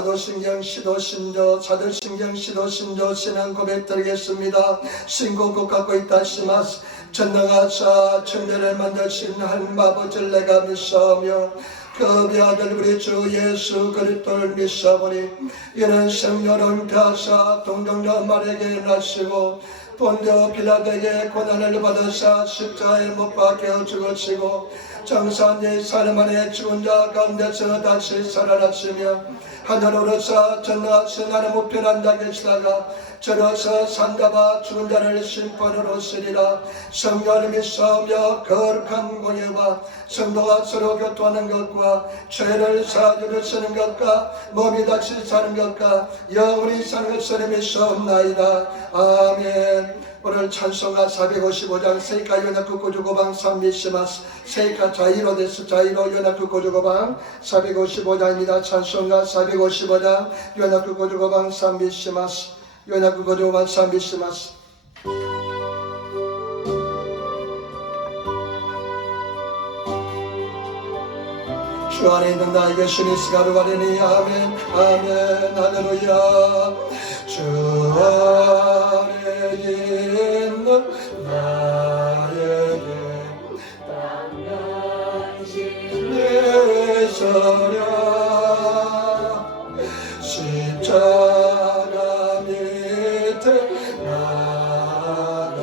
사도신경 시도신조 사도신경 시도신조 신앙 고백 드리겠습니다. 신고 꼭 갖고 있다 시마스 전능하사 천대를 만드신 하나님 아버지를 내가 믿사오며 그 아들 우리 주 예수 그리스도를 믿사오니 이는 생명을 펴사 동정녀 마리아에게 나시고 본디오 빌라도에게 고난을 받으사 십자가에 못 박혀 죽으시고 정사한 사람 안에 죽은 자 가운데서 다시 살아났으며 하늘로 오르사 전능하신 하나님 우편한 자 계시다가 저로서 산다바 죽은 자를 심판으로 쓰리라. 성령을 믿사오며 거룩한 공예와 성도가 서로 교통하는 것과 죄를 사주를 쓰는 것과 몸이 다시 사는 것과 영원히 사는 것을 믿사옵나이다. 아멘. 오늘 찬송가 455장 세이카 연합국 고주고방 삼미시마스 세이카 자이로 데스 자이로 연합국 고주고방 455장입니다. 찬송가 455장 연합국 고주고방 삼미시마스 연합국 고주고방 삼미시마스. 주 안에 있는 나에게 신이 스가루 가리니 아멘 아멘 할렐루야. 주 안에 있는 나에게 예서려 십자가 밑에 나가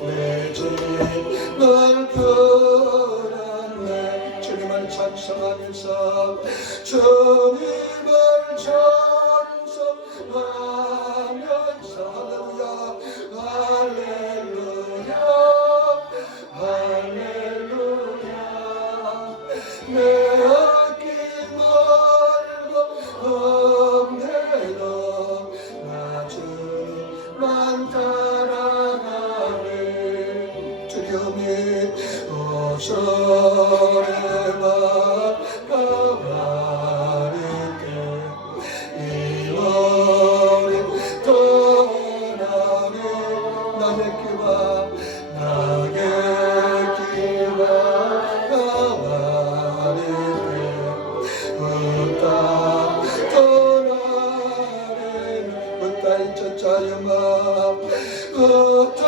내 짐을 풀었네. 주님을 찬송하면서 주님을 찬송하면서 할렐루야 할렐루야 할렐루야 내 어깨 멀고 없네도 나 주만 따라가네. 주님이 오소래봐 가버릴게 이 머리 떠나네. 나의 기와 가버릴게 웃다 떠나네. 웃다 잊었자유마 웃다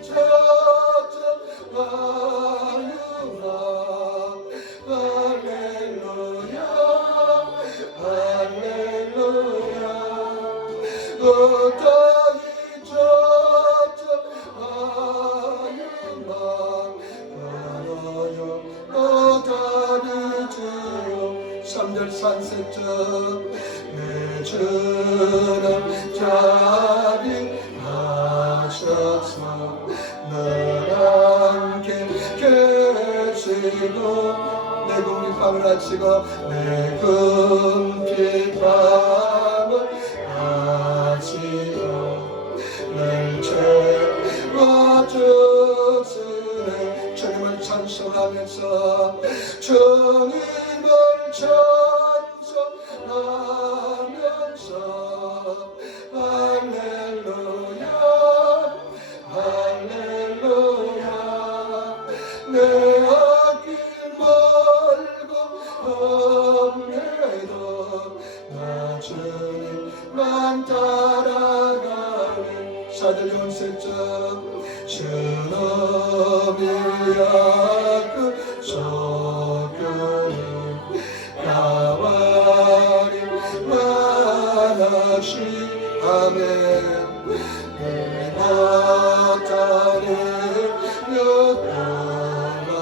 잊었자유마 할렐루야 할렐루야 웃다 잊었자유마 걸어요 너다리지요. 3절 산세점 내 주는 자비 하셔서 늘 함께 계시고 내 궁핍함을 하시고 내 궁핍함을 하시고 늘 채워주시네. 주님을 찬송하면서 주님을 찬송하면서 할렐루야 할렐루야 내 앞길 멀고 없네도 나 주님만 따라가네. 사절 용세점 주놈이야 그 소교리 나와리 만하시 아멘. 내 나타리 몇동안에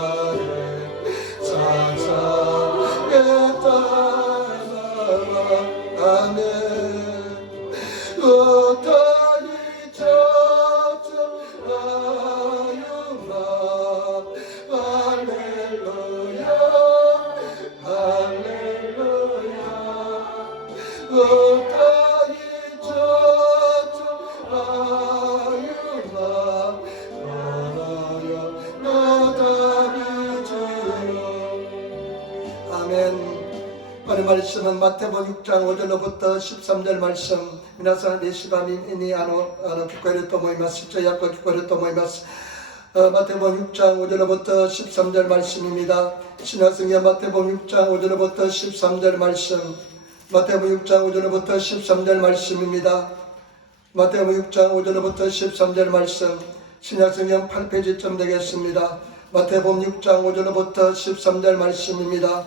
사사에 따라 아멘. 어떠니 저주하유마 할렐루야 할렐루야 어떠니 저주하유마 걸어요 너다리지요. 아멘. 오늘 말씀은 마태복음 6장 5절로부터 13절 말씀. 미나산 레시바민이 아노 기꺼이를 또 모이마스 저약과 기꺼이를 또 모이마스. 마태복음 6장 5절로부터 13절 말씀입니다. 신약성경 마태복음 6장 5절로부터 13절 말씀. 마태복음 6장 5절부터 13절 말씀입니다. 마태복음 6장 5절부터 13절 말씀, 신약성경 8페이지쯤 되겠습니다. 마태복음 6장 5절부터 13절 말씀입니다.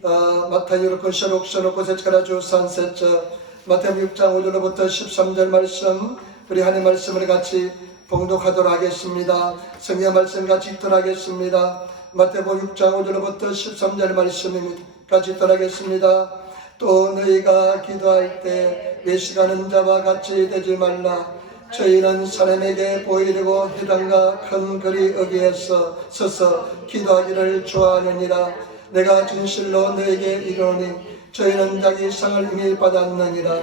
마타이오르콘 셔록셔놓고 세차라 주산세처 마태복음 6장 5절부터 13절 말씀, 우리 하나님 말씀을 같이 봉독하도록 하겠습니다. 성경 말씀 같이 읽도록 하겠습니다. 마태복음 6장 5절부터 13절 말씀입니다. 같이 읽도록 하겠습니다. 또 너희가 기도할 때 외식하는 자와 같이 되지 말라. 저희는 사람에게 보이려고 회당과 큰 거리 어귀에서 서서 기도하기를 좋아하느니라. 내가 진실로 너에게 이르노니 저희는 자기 상을 이미 받았느니라.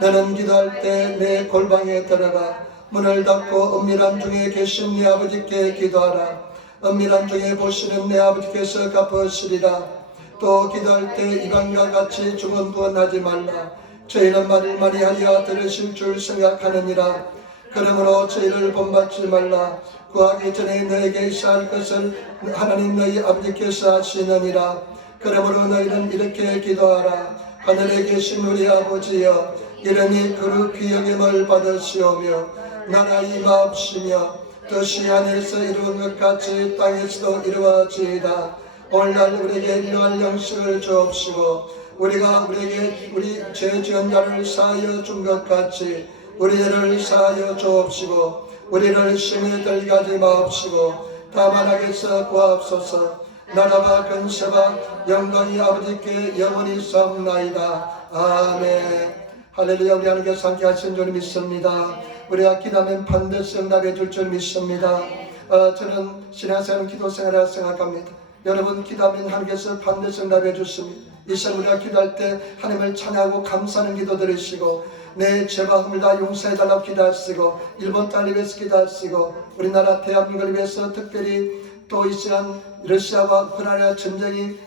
너는 기도할 때 내 골방에 들어가 문을 닫고 은밀한 중에 계신 네 아버지께 기도하라. 은밀한 중에 보시는 내 아버지께서 갚으시리라. 또 기도할 때 이방과 같이 중언부언하지 말라. 저희는 많이 하리라 들으실 줄 생각하느니라. 그러므로 저희를 본받지 말라. 구하기 전에 너에게 있어야 할 것을 하나님 너희 아버지께서 하시느니라. 그러므로 너희는 이렇게 기도하라. 하늘에 계신 우리 아버지여, 이름이 그릇 귀여김을 받으시오며 나라 임하옵시며 뜻이 하늘에서 이루어진 것 같이 땅에서도 이루어지이다. 오늘날 우리에게 일용할 양식을 주옵시고 우리가 우리에게 우리 죄 지은 자를 사하여 준 것 같이 우리를 사하여 주옵시고 우리를 시험에 들게 하지 마옵시고 다만 악에서 구하옵소서. 나라와 근세와 영광이 아버지께 영원히 쌓옵나이다. 아멘. 할렐루야. 우리 하나님께서 함께 하신 줄 믿습니다. 우리가 기도하면 반드시 응답해 줄 줄 믿습니다. 저는 신앙생활 기도생활이라고 생각합니다. 여러분 기도하면 하나님께서 반드시 응답해 주십니다. 이 시간 우리가 기도할 때 하나님을 찬양하고 감사하는 기도 들으시고 내 죄와 흠을 다 용서해달라고 기도하시고 일본 딸을 위해서 기도하시고 우리나라 대한민국을 위해서 특별히 또 이 시간 러시아와 우크라이나 전쟁이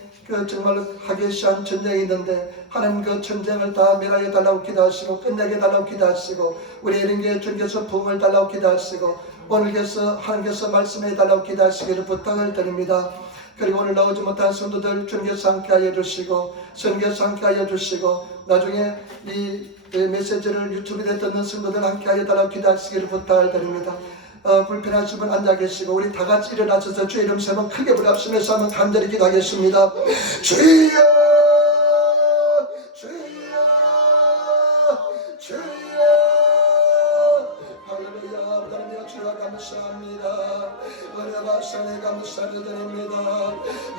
정말 하기시한 전쟁이 있는데 하나님 그 전쟁을 다 멸하여 달라고 기도하시고 끝내게 달라고 기도하시고 우리 에린교회 주님께서 부흥을 달라고 기도하시고 오늘께서 하나님께서 말씀해 달라고 기도하시기를 부탁을 드립니다. 그리고 오늘 나오지 못한 성도들 주님께서 함께하여 주시고 성교에서 함께하여 주시고 나중에 이 메시지를 유튜브에 듣는 성도들 함께하여 달라고 기도하시기를 부탁을 드립니다. 불편하신 분 앉아 계시고 우리 다 같이 일어나셔서 주의 이름 세 번 크게 부르짖으면서 한번 간절히 기도하겠습니다. 주여 주여 주여. 할렐루야. 하나님 주여 감사합니다. 은혜바사네 감사드립니다.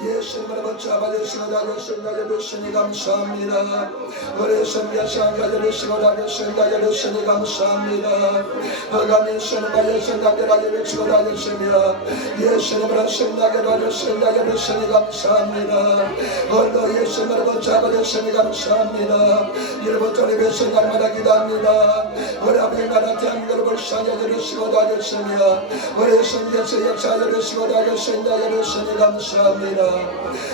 예수님을 붙잡아주시고 다주시니 감사합니다. 우리 성교사 가져주시고 다주시니 감사합니다. 허감인 선을 생각을 다주시고 다주시며 예수님을 생각을 다주시니 감사합니다. 오늘도 예수님을 붙잡아주시니 감사합니다. 이로부터 우리 생각마다 기도합니다. 우리 아버지 나라 대한민국을 불쌍히 주시고 다주시며 우리 성교사 역사해주시고 다주시니 감사합니다.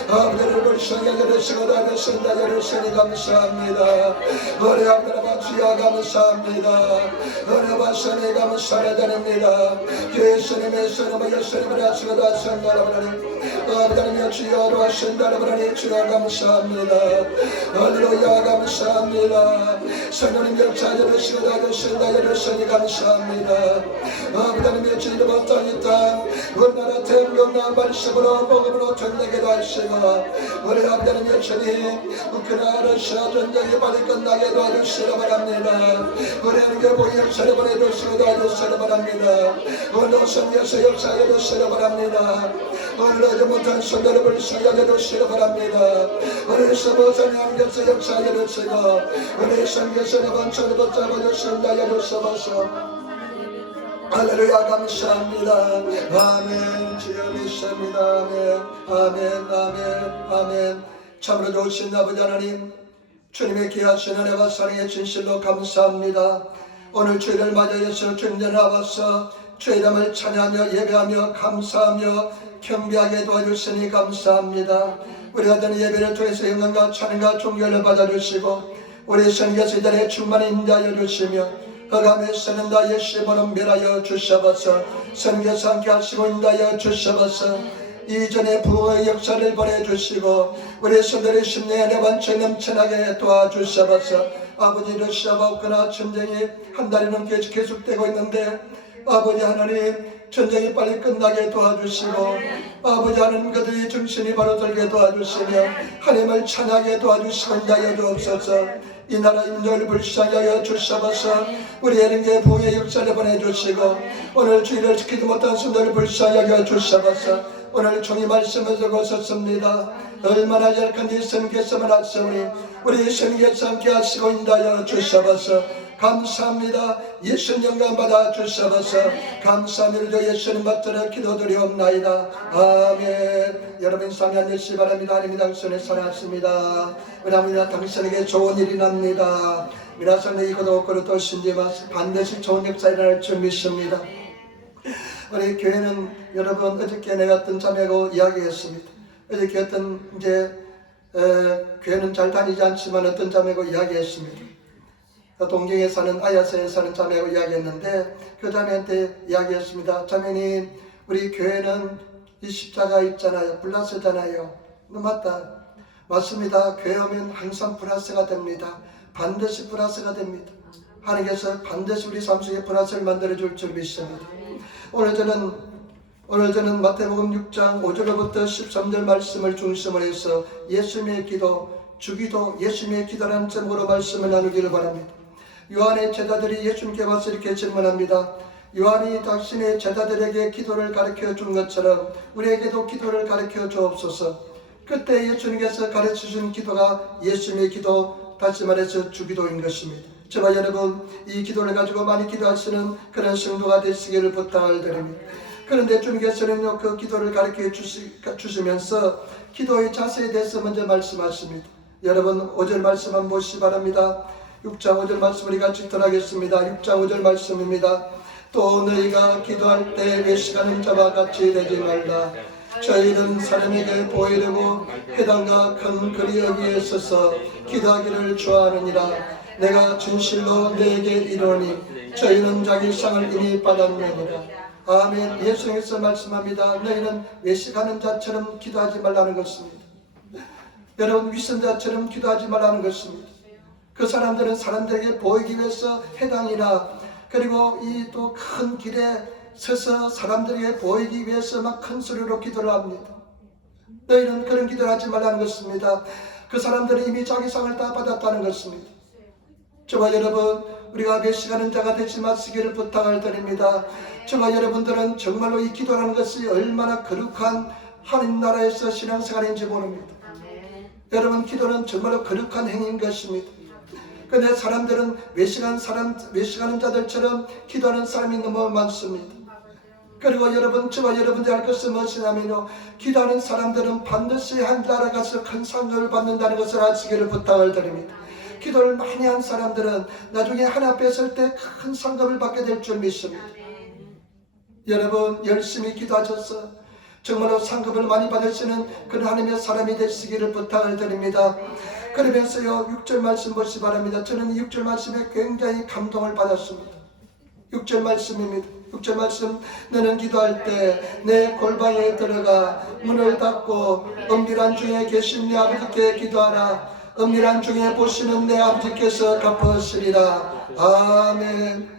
아버지를 불쌍히 주시고 다주시니 감사합니다. 우리 아버지를 주여 감사합니다. 우리 바사니 감사드립니다. 예수님의 손으로 예수님을 하시고 다신다라버니 아버지님 주여로 하신다라버니 주여 감사합니다. 할렐루야 감사합니다. 성령님 역사해주시고 다주시니 감사합니다. 아버지님 주님의 땅이 땅 우리나라 대한민국 말씀으로 복음으로 전되기도 하시고 우리 아버지님 여전히 우크라이나 러시아 전쟁이 빨리 끝나게 도와주시기 바랍니다. 우리 하나님께 보이 역사를 보내주시고 도와주시기 바랍니다. 오늘 성경에서 역사해 주시기 바랍니다. 오늘 하지 못한 성도를 불쌍히 여겨주시기 바랍니다. 우리 서버사님 하나님께서 역사해 주시고 우리 성경에서 번처를 붙잡아주신다 여주셔서 할렐루야 감사합니다. 아멘. 주여 믿습니다. 아멘 아멘 아멘 아멘. 참으로 좋으신 아버지 하나님 주님의 귀하신 은혜와 사랑의 진실로 감사합니다. 오늘 주일을 맞이해서 주님 전에 나와서 주의 이름을 찬양하며 예배하며 감사하며 경배하게 도와주시니 감사합니다. 우리가 드는 예배를 통해서 영광과 찬양과 존경을 받아주시고 우리 선교사 자리에 충만히 인도하여 주시며 허감에 쓰는 다 예수님으로 멸하여 주셔서 선교사 함께 하시고 인도하여 주셔서 이전에 부흥의 역사를 보내주시고 우리 신들의 심령에 내반쳐 넘쳐나게 도와주셔서 아버지 러시아와 우크라이나 전쟁이 한 달이 넘게 계속되고 있는데 아버지 하나님 전쟁이 빨리 끝나게 도와주시고 아버지 하나님 그들의 정신이 바로 들게 도와주시며 하나님을 찬양하게 도와주시고 인자하여 주옵소서. 이 나라 인도를 불쌍히 하여 주셔서 우리 에른교회 부흥의 역사를 보내주시고 오늘 주일을 지키지 못한 성도를 불쌍히 하여 주셔서 오늘 종이 말씀을 적어 썼습니다. 얼마나 열간지 성께서만 하시오니 우리 성께서 함께 하시고 인도하여 주셔서 감사합니다. 예수님 영광 받아 주셔서 감사합니다. 예수님 받들어 기도드리옵나이다. 아멘. 여러분 상한 예시 바랍니다. 하나님 당신을 사랑하십니다. 왜냐하면 당신에게 좋은 일이 납니다. 미라선의 이고도 그렇도 신지마스 반드시 좋은 역사 일어날 줄 믿습니다. 우리 교회는 여러분 어저께 내가 어떤 자매하고 이야기했습니다. 어저께 어떤 교회는 잘 다니지 않지만 어떤 자매하고 이야기했습니다. 동경에 사는 아야세에 사는 자매하고 이야기했는데 그 자매한테 이야기했습니다. 자매님 우리 교회는 이 십자가 있잖아요. 플러스잖아요. 맞다. 맞습니다. 교회 오면 항상 플러스가 됩니다. 반드시 플러스가 됩니다. 하나님께서 반드시 우리 삶 속에 플러스를 만들어줄 줄 믿습니다. 오늘 저는 마태복음 6장 5절부터 13절 말씀을 중심으로 해서 예수님의 기도, 주기도, 예수님의 기도라는 제목으로 말씀을 나누기를 바랍니다. 요한의 제자들이 예수님께 와서 이렇게 질문합니다. 요한이 당신의 제자들에게 기도를 가르쳐 준 것처럼 우리에게도 기도를 가르쳐 주옵소서. 그때 예수님께서 가르쳐 주신 기도가 예수님의 기도, 다시 말해서 주기도인 것입니다. 저와 여러분 이 기도를 가지고 많이 기도하시는 그런 성도가 되시기를 부탁을 드립니다. 그런데 주님께서는요 그 기도를 가르쳐 주시면서 기도의 자세에 대해서 먼저 말씀하십니다. 여러분 5절 말씀 한번 보시기 바랍니다. 6장 5절 말씀 우리 같이 들어가겠습니다. 6장 5절 말씀입니다. 또 너희가 기도할 때 외식하는 자와 같이 되지 말라. 저희는 사람에게 보이려고 회당과 큰 거리 위에 서서 기도하기를 좋아하느니라. 내가 진실로 너에게 이르노니 저희는 자기 상을 이미 받았느니라. 아멘. 예수님께서 말씀합니다. 너희는 외식하는 자처럼 기도하지 말라는 것입니다. 여러분 위선자처럼 기도하지 말라는 것입니다. 그 사람들은 사람들에게 보이기 위해서 회당이나 그리고 이 또 큰 길에 서서 사람들에게 보이기 위해서 막 큰 소리로 기도를 합니다. 너희는 그런 기도를 하지 말라는 것입니다. 그 사람들은 이미 자기 상을 다 받았다는 것입니다. 저와 여러분 우리가 외식하는 자가 되지 마시기를 부탁을 드립니다. 저와 여러분들은 정말로 이 기도라는 것이 얼마나 거룩한 하나님 나라에서 신앙생활인지 모릅니다. 여러분 기도는 정말로 거룩한 행위인 것입니다. 그런데 사람들은 외식하는 자들처럼 기도하는 사람이 너무 많습니다. 그리고 여러분 저와 여러분들이 알 것은 무엇이냐면요 기도하는 사람들은 반드시 하나님 나라에 가서 큰 상급을 받는다는 것을 아시기를 부탁을 드립니다. 기도를 많이 한 사람들은 나중에 하나님 앞에 설 때 큰 상급을 받게 될 줄 믿습니다. 여러분 열심히 기도하셔서 정말로 상급을 많이 받으시는 그런 하나님의 사람이 되시기를 부탁을 드립니다. 그러면서요 6절 말씀 보시기 바랍니다. 저는 이 6절 말씀에 굉장히 감동을 받았습니다. 6절 말씀입니다. 6절 말씀 너는 기도할 때 내 골방에 들어가 문을 닫고 은밀한 중에 계신 내 아버지께 기도하라. 은밀한 중에 보시는 내 아버지께서 갚으시리라. 아멘.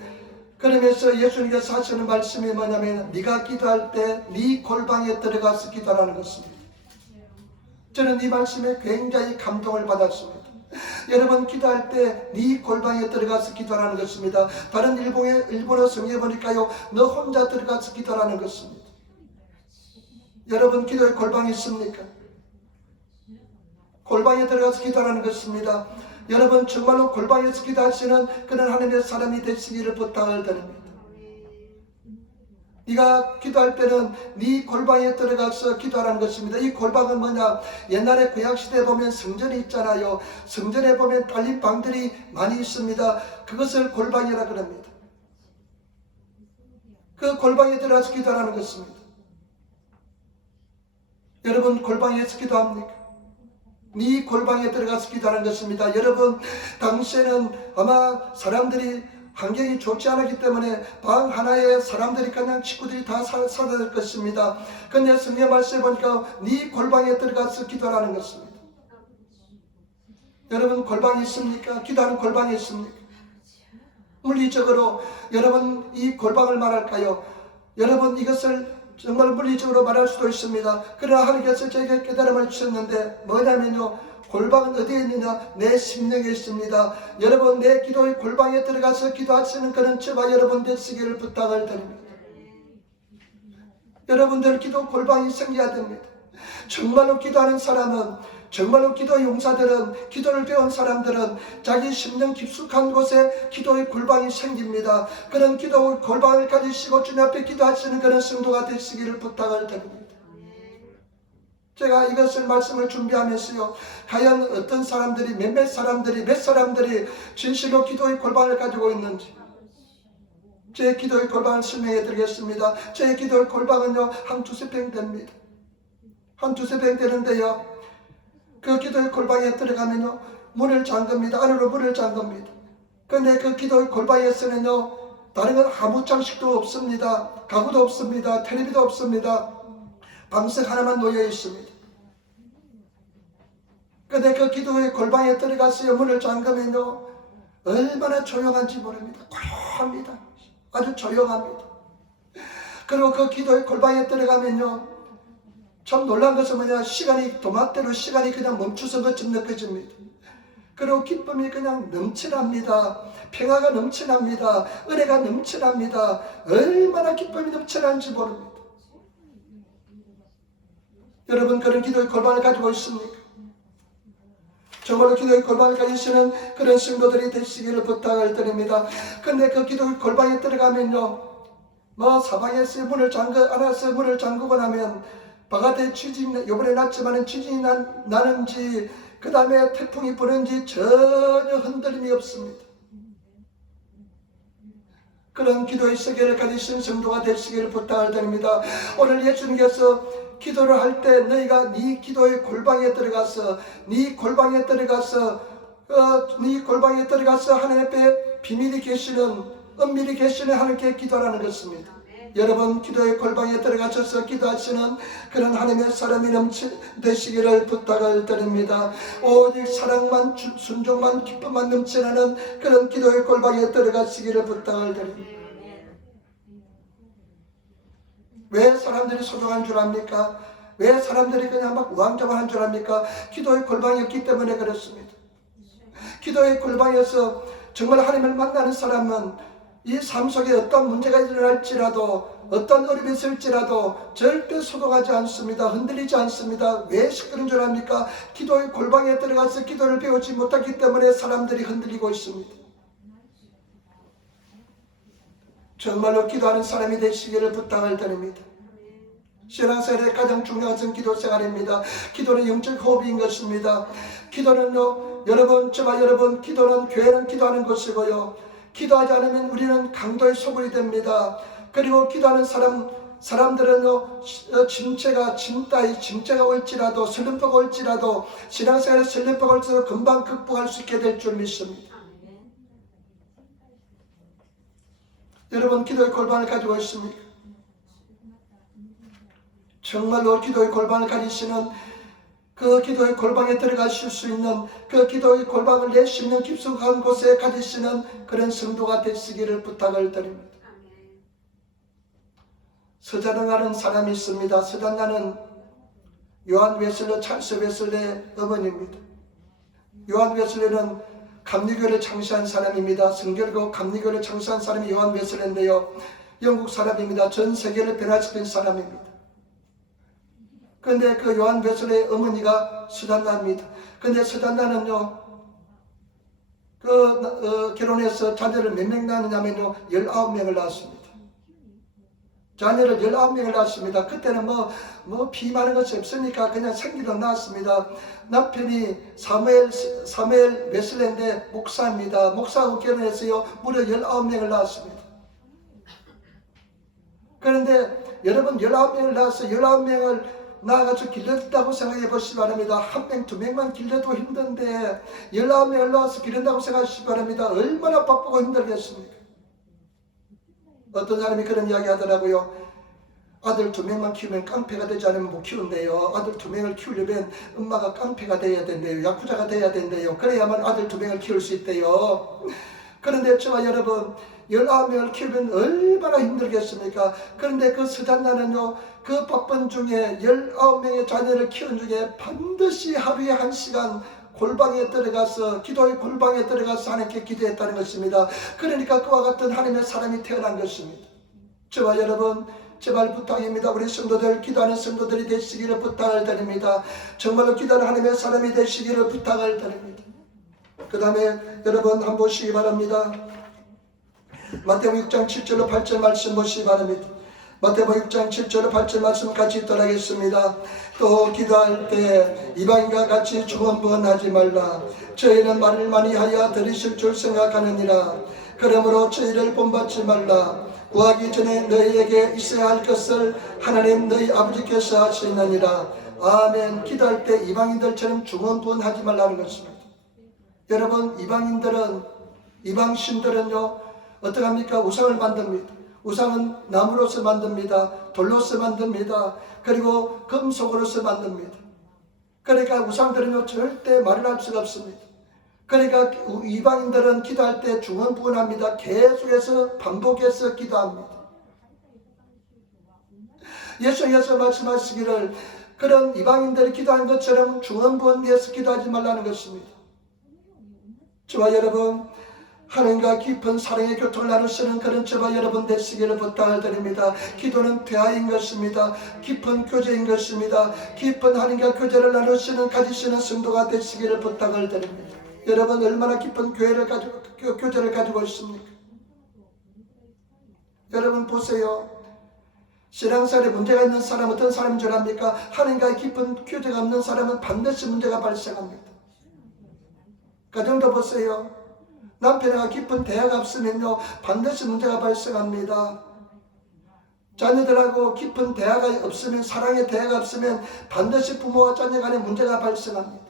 그러면서 예수님께서 하시는 말씀이 뭐냐면 네가 기도할 때 네 골방에 들어가서 기도하라는 것입니다. 저는 이 말씀에 굉장히 감동을 받았습니다. 여러분 기도할 때 네 골방에 들어가서 기도하라는 것입니다. 다른 일본어 성경에 보니까요 너 혼자 들어가서 기도하라는 것입니다. 여러분 기도에 골방이 있습니까? 골방에 들어가서 기도하라는 것입니다. 여러분 정말로 골방에서 기도하시는 그런 하나님의 사람이 되시기를 부탁을 드립니다. 네가 기도할 때는 네 골방에 들어가서 기도하라는 것입니다. 이 골방은 뭐냐? 옛날에 구약시대에 보면 성전이 있잖아요. 성전에 보면 딸린 방들이 많이 있습니다. 그것을 골방이라 그럽니다. 그 골방에 들어가서 기도하라는 것입니다. 여러분 골방에서 기도합니까? 네 골방에 들어가서 기도하는 것입니다. 여러분 당시에는 아마 사람들이 환경이 좋지 않았기 때문에 방 하나에 사람들이 그냥 식구들이 다 살아야 될 것입니다. 근데 성경 말씀에 보니까 네 골방에 들어가서 기도하라는 것입니다. 여러분 골방이 있습니까? 기도하는 골방이 있습니까? 물리적으로 여러분 이 골방을 말할까요? 여러분 이것을 정말 물리적으로 말할 수도 있습니다. 그러나 하나님께서 저에게 깨달음을 주셨는데 뭐냐면요, 골방은 어디에 있느냐? 내 심령에 있습니다. 여러분 내 기도의 골방에 들어가서 기도하시는 그런 저와 여러분 되시기를 부탁을 드립니다. 여러분들 기도 골방이 생겨야 됩니다. 정말로 기도하는 사람은, 정말로 기도 용사들은, 기도를 배운 사람들은 자기 심령 깊숙한 곳에 기도의 골방이 생깁니다. 그런 기도 골방을 가지시고 주님 앞에 기도하시는 그런 성도가 되시기를 부탁을 드립니다. 제가 이것을 말씀을 준비하면서요, 과연 어떤 사람들이, 몇 사람들이 진실로 기도의 골방을 가지고 있는지 제 기도의 골방을 설명해 드리겠습니다. 제 기도의 골방은요 한 두세 평 됩니다. 한 두세 평 되는데요, 그 기도의 골방에 들어가면요 문을 잠깁니다. 안으로 문을 잠깁니다. 그런데 그 기도의 골방에서는요 다른 건 아무 장식도 없습니다. 가구도 없습니다. 텔레비도 없습니다. 방석 하나만 놓여 있습니다. 그런데 그 기도의 골방에 들어가서 문을 잠그면요 얼마나 조용한지 모릅니다. 고요합니다. 아주 조용합니다. 그리고 그 기도의 골방에 들어가면요 참 놀란 것은 뭐냐, 시간이 도마대로 시간이 그냥 멈추선 것처럼 느껴집니다. 그리고 기쁨이 그냥 넘쳐납니다. 평화가 넘쳐납니다. 은혜가 넘쳐납니다. 얼마나 기쁨이 넘쳐나는지 모릅니다. 여러분 그런 기도의 골방을 가지고 있습니까? 정말로 기도의 골방을 가지시는 그런 성도들이 되시기를 부탁을 드립니다. 근데 그 기도의 골방에 들어가면요 사방에서 문을 안에서 문을 잠그고 나면 바깥에 지진이 이번에 났지만 지진이 나는지 그 다음에 태풍이 부는지 전혀 흔들림이 없습니다. 그런 기도의 세계를 가지신 성도가 되시기를 부탁을 드립니다. 오늘 예수님께서 기도를 할 때 너희가 네 기도의 골방에 들어가서 네 골방에 들어가서 하나님 앞에 비밀이 계시는, 은밀히 계시는 하나님께 기도하라는 것입니다. 여러분 기도의 골방에 들어가셔서 기도하시는 그런 하나님의 사람이 되시기를 부탁을 드립니다. 오직 사랑만, 순종만, 기쁨만 넘쳐나는 그런 기도의 골방에 들어가시기를 부탁을 드립니다. 왜 사람들이 소중한 줄 압니까? 왜 사람들이 그냥 막 우왕좌왕한 줄 압니까? 기도의 골방이 없기 때문에 그렇습니다. 기도의 골방에서 정말 하나님을 만나는 사람은 이 삶 속에 어떤 문제가 일어날지라도, 어떤 어려움이 있을지라도 절대 소동하지 않습니다. 흔들리지 않습니다. 왜 그런 줄 압니까? 기도의 골방에 들어가서 기도를 배우지 못하기 때문에 사람들이 흔들리고 있습니다. 정말로 기도하는 사람이 되시기를 부탁을 드립니다. 신앙생활의 가장 중요한 것은 기도 생활입니다. 기도는 영적 호흡인 것입니다. 기도는요, 저와 여러분, 기도는, 교회는 기도하는 것이고요, 기도하지 않으면 우리는 강도의 소굴이 됩니다. 그리고 기도하는 사람들은요, 짐재가 올지라도, 슬럼프가 올지라도, 신앙생활에 슬럼프가 올지라도 금방 극복할 수 있게 될 줄 믿습니다. 여러분 기도의 골방을 가지고 있습니까? 정말로 기도의 골방을 가지시는, 그 기도의 골방에 들어가실 수 있는, 그 기도의 골방을 내 심령 깊숙한 곳에 가지시는 그런 성도가 되시기를 부탁을 드립니다. 서자능하는 사람이 있습니다. 서자능하는 요한 웨슬레, 찰스 웨슬레의 어머니입니다. 요한 웨슬레는 감리교를 창시한 사람입니다. 성결교 감리교를 창시한 사람이 요한 웨슬레인데요, 영국 사람입니다. 전 세계를 변화시킨 사람입니다. 그런데 그 요한 웨슬레의 어머니가 서잔나입니다. 그런데 서잔나는요, 결혼해서 자녀를 몇 명 낳느냐면요, 19명을 낳았습니다. 자녀를 19명을 낳았습니다. 그때는 피 많은 것이 없으니까 그냥 생기도 낳았습니다. 남편이 사무엘 웨슬레인데 목사입니다. 목사하고 결혼해서요, 무려 19명을 낳았습니다. 그런데 여러분 19명을 낳아서 19명을 낳아가지고 길렀다고 생각해 보시기 바랍니다. 한 명, 두 명만 길러도 힘든데 19명을 낳아서 기른다고 생각하시기 바랍니다. 얼마나 바쁘고 힘들겠습니까? 어떤 사람이 그런 이야기 하더라고요. 아들 2명만 키우면 깡패가 되지 않으면 못 키운대요. 아들 2명을 키우려면 엄마가 깡패가 돼야 된대요. 야쿠자가 돼야 된대요. 그래야만 아들 2명을 키울 수 있대요. 그런데 저와 여러분 19명을 키우면 얼마나 힘들겠습니까? 그런데 그 서잔나는요, 그 바쁜 중에 19명의 자녀를 키운 중에 반드시 하루에 1시간 골방에 들어가서, 기도의 골방에 들어가서 하나님께 기도했다는 것입니다. 그러니까 그와 같은 하나님의 사람이 태어난 것입니다. 저와 여러분, 제발 부탁입니다. 우리 성도들, 기도하는 성도들이 되시기를 부탁을 드립니다. 정말로 기도하는 하나님의 사람이 되시기를 부탁을 드립니다. 그 다음에 여러분 한번 보시기 바랍니다. 마태복음 6장 7절로 8절 말씀 보시기 바랍니다. 마태복음 6장 7절로 8절 말씀 같이 읽도록하겠습니다. 또 기도할 때 이방인과 같이 주원부원하지 말라. 저희는 말을 많이 하여 들으실 줄 생각하느니라. 그러므로 저희를 본받지 말라. 구하기 전에 너희에게 있어야 할 것을 하나님 너희 아버지께서 하시느니라. 아멘. 기도할 때 이방인들처럼 주원부원하지 말라는 것입니다. 여러분, 이방신들은요 어떻게 합니까? 우상을 만듭니다. 우상은 나무로서 만듭니다. 돌로서 만듭니다. 그리고 금속으로서 만듭니다. 그러니까 우상들은요 절대 말을 할 수가 없습니다. 그러니까 이방인들은 기도할 때 중언부언합니다. 계속해서 반복해서 기도합니다. 예수님께서 말씀하시기를 그런 이방인들이 기도하는 것처럼 중언부언해서 기도하지 말라는 것입니다. 저와 여러분, 하나님과 깊은 사랑의 교통을 나누시는 그런 저와 여러분 되시기를 부탁을 드립니다. 기도는 대화인 것입니다. 깊은 교제인 것입니다. 깊은 하나님과 교제를 나누시는 가지시는 성도가 되시기를 부탁을 드립니다. 여러분 얼마나 깊은 교제를 가지고 있습니까? 여러분 보세요. 신앙생활에 문제가 있는 사람 어떤 사람인 줄 압니까? 하나님과의 깊은 교제가 없는 사람은 반드시 문제가 발생합니다. 가정도 보세요. 남편과 깊은 대화가 없으면요 반드시 문제가 발생합니다. 자녀들하고 깊은 대화가 없으면, 사랑의 대화가 없으면 반드시 부모와 자녀 간에 문제가 발생합니다.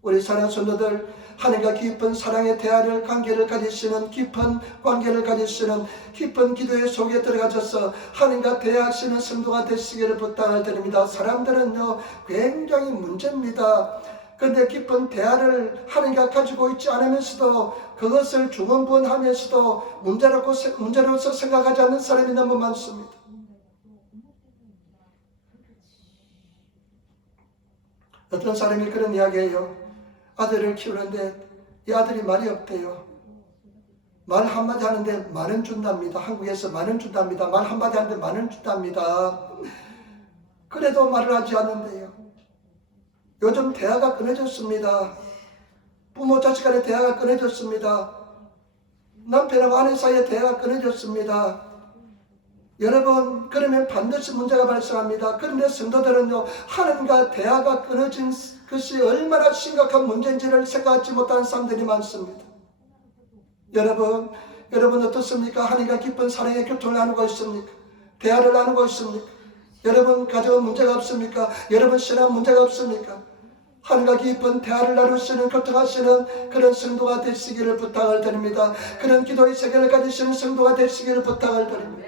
우리 사랑하는 성도들, 하나님과 깊은 사랑의 대화를, 관계를 가지시는, 깊은 관계를 가지시는 깊은 기도의 속에 들어가셔서 하나님과 대화하시는 성도가 되시기를 부탁을 드립니다. 사람들은요 굉장히 문제입니다. 그런데 깊은 대화를 하나님과 가지고 있지 않으면서도 그것을 중언부언하면서도 문제로서 생각하지 않는 사람이 너무 많습니다. 어떤 사람이 그런 이야기해요. 아들을 키우는데 이 아들이 말이 없대요. 말 한마디 하는데 10,000원 준답니다. 한국에서 10,000원 준답니다. 말 한마디 하는데 10,000원 준답니다. 그래도 말을 하지 않는데요. 요즘 대화가 끊어졌습니다. 부모 자식 간의 대화가 끊어졌습니다. 남편하고 아내 사이의 대화가 끊어졌습니다. 여러분, 그러면 반드시 문제가 발생합니다. 그런데 성도들은요 하나님과 대화가 끊어진 것이 얼마나 심각한 문제인지를 생각하지 못하는 사람들이 많습니다. 여러분 어떻습니까? 하나님과 깊은 사랑의 교통을 나누고 있습니까? 대화를 나누고 있습니까? 여러분 가정은 문제가 없습니까? 여러분 신앙은 문제가 없습니까? 하나님과 깊은 대화를 나누시는, 교통하시는 그런 성도가 되시기를 부탁을 드립니다. 그런 기도의 세계를 가지시는 성도가 되시기를 부탁을 드립니다.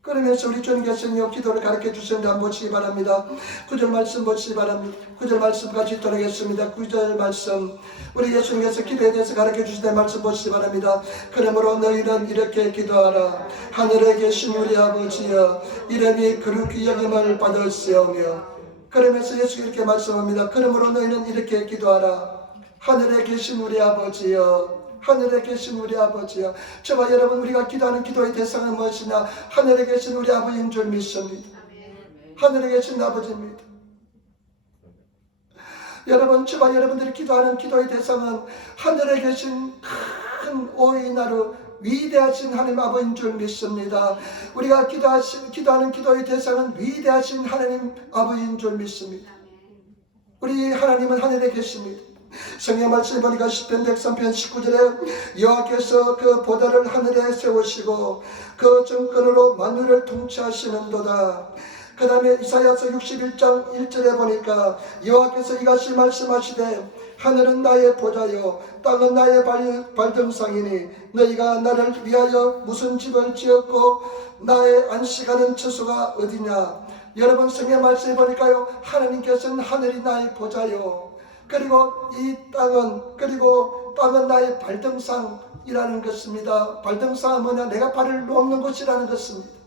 그러면서 우리 주님께서는요 기도를 가르쳐 주시는데 한번 보시기 바랍니다. 9절 말씀 보시기 바랍니다. 9절 말씀 같이 읽도록 하겠습니다. 9절 말씀, 우리 예수님께서 기도에 대해서 가르쳐 주시는 말씀 보시기 바랍니다. 그러므로 너희는 이렇게 기도하라. 하늘에 계신 우리 아버지여, 이름이 거룩히 여김을 받을시오며. 그러면서 예수가 이렇게 말씀합니다. 그러므로 너희는 이렇게 기도하라. 하늘에 계신 우리 아버지여, 하늘에 계신 우리 아버지여. 저와 여러분, 우리가 기도하는 기도의 대상은 무엇이냐? 하늘에 계신 우리 아버지인 줄 믿습니다. 하늘에 계신 아버지입니다. 여러분, 저와 여러분들이 기도하는 기도의 대상은 하늘에 계신 큰 오이나루 위대하신 하나님 아버지인 줄 믿습니다. 우리가 기도하는 기도의 대상은 위대하신 하나님 아버지인 줄 믿습니다. 우리 하나님은 하늘에 계십니다. 성경 말씀 보니까 10편 103편 19절에 여호와께서 그 보좌를 하늘에 세우시고 그 정권으로 만유를 통치하시는도다. 그 다음에 이사야서 61장 1절에 보니까 여호와께서 이같이 말씀하시되 하늘은 나의 보좌요 땅은 나의 발등상이니 너희가 나를 위하여 무슨 집을 지었고 나의 안식하는 처소가 어디냐. 여러분 성경 말씀해 보니까요, 하나님께서는 하늘이 나의 보좌요 그리고 이 땅은 나의 발등상이라는 것입니다. 발등상은 뭐냐? 내가 발을 놓는 곳이라는 것입니다.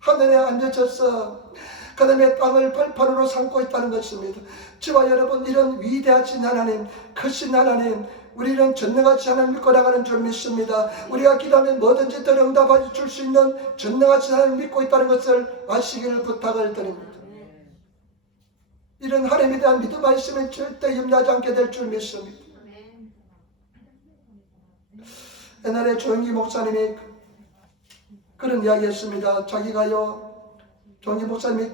하늘에 앉으셔서 그 다음에 땅을 발판으로 삼고 있다는 것입니다. 저와 여러분, 이런 위대하신 하나님, 크신 하나님, 우리는 전능하신 하나님 믿고 나가는 줄 믿습니다. 우리가 기도하면 뭐든지 더 응답해 줄 수 있는 전능하신 하나님 믿고 있다는 것을 아시기를 부탁을 드립니다. 이런 하나님에 대한 믿음이 있으면 절대 염려하지 않게 될 줄 믿습니다. 옛날에 조영기 목사님이 그런 이야기 했습니다. 조영기 목사님이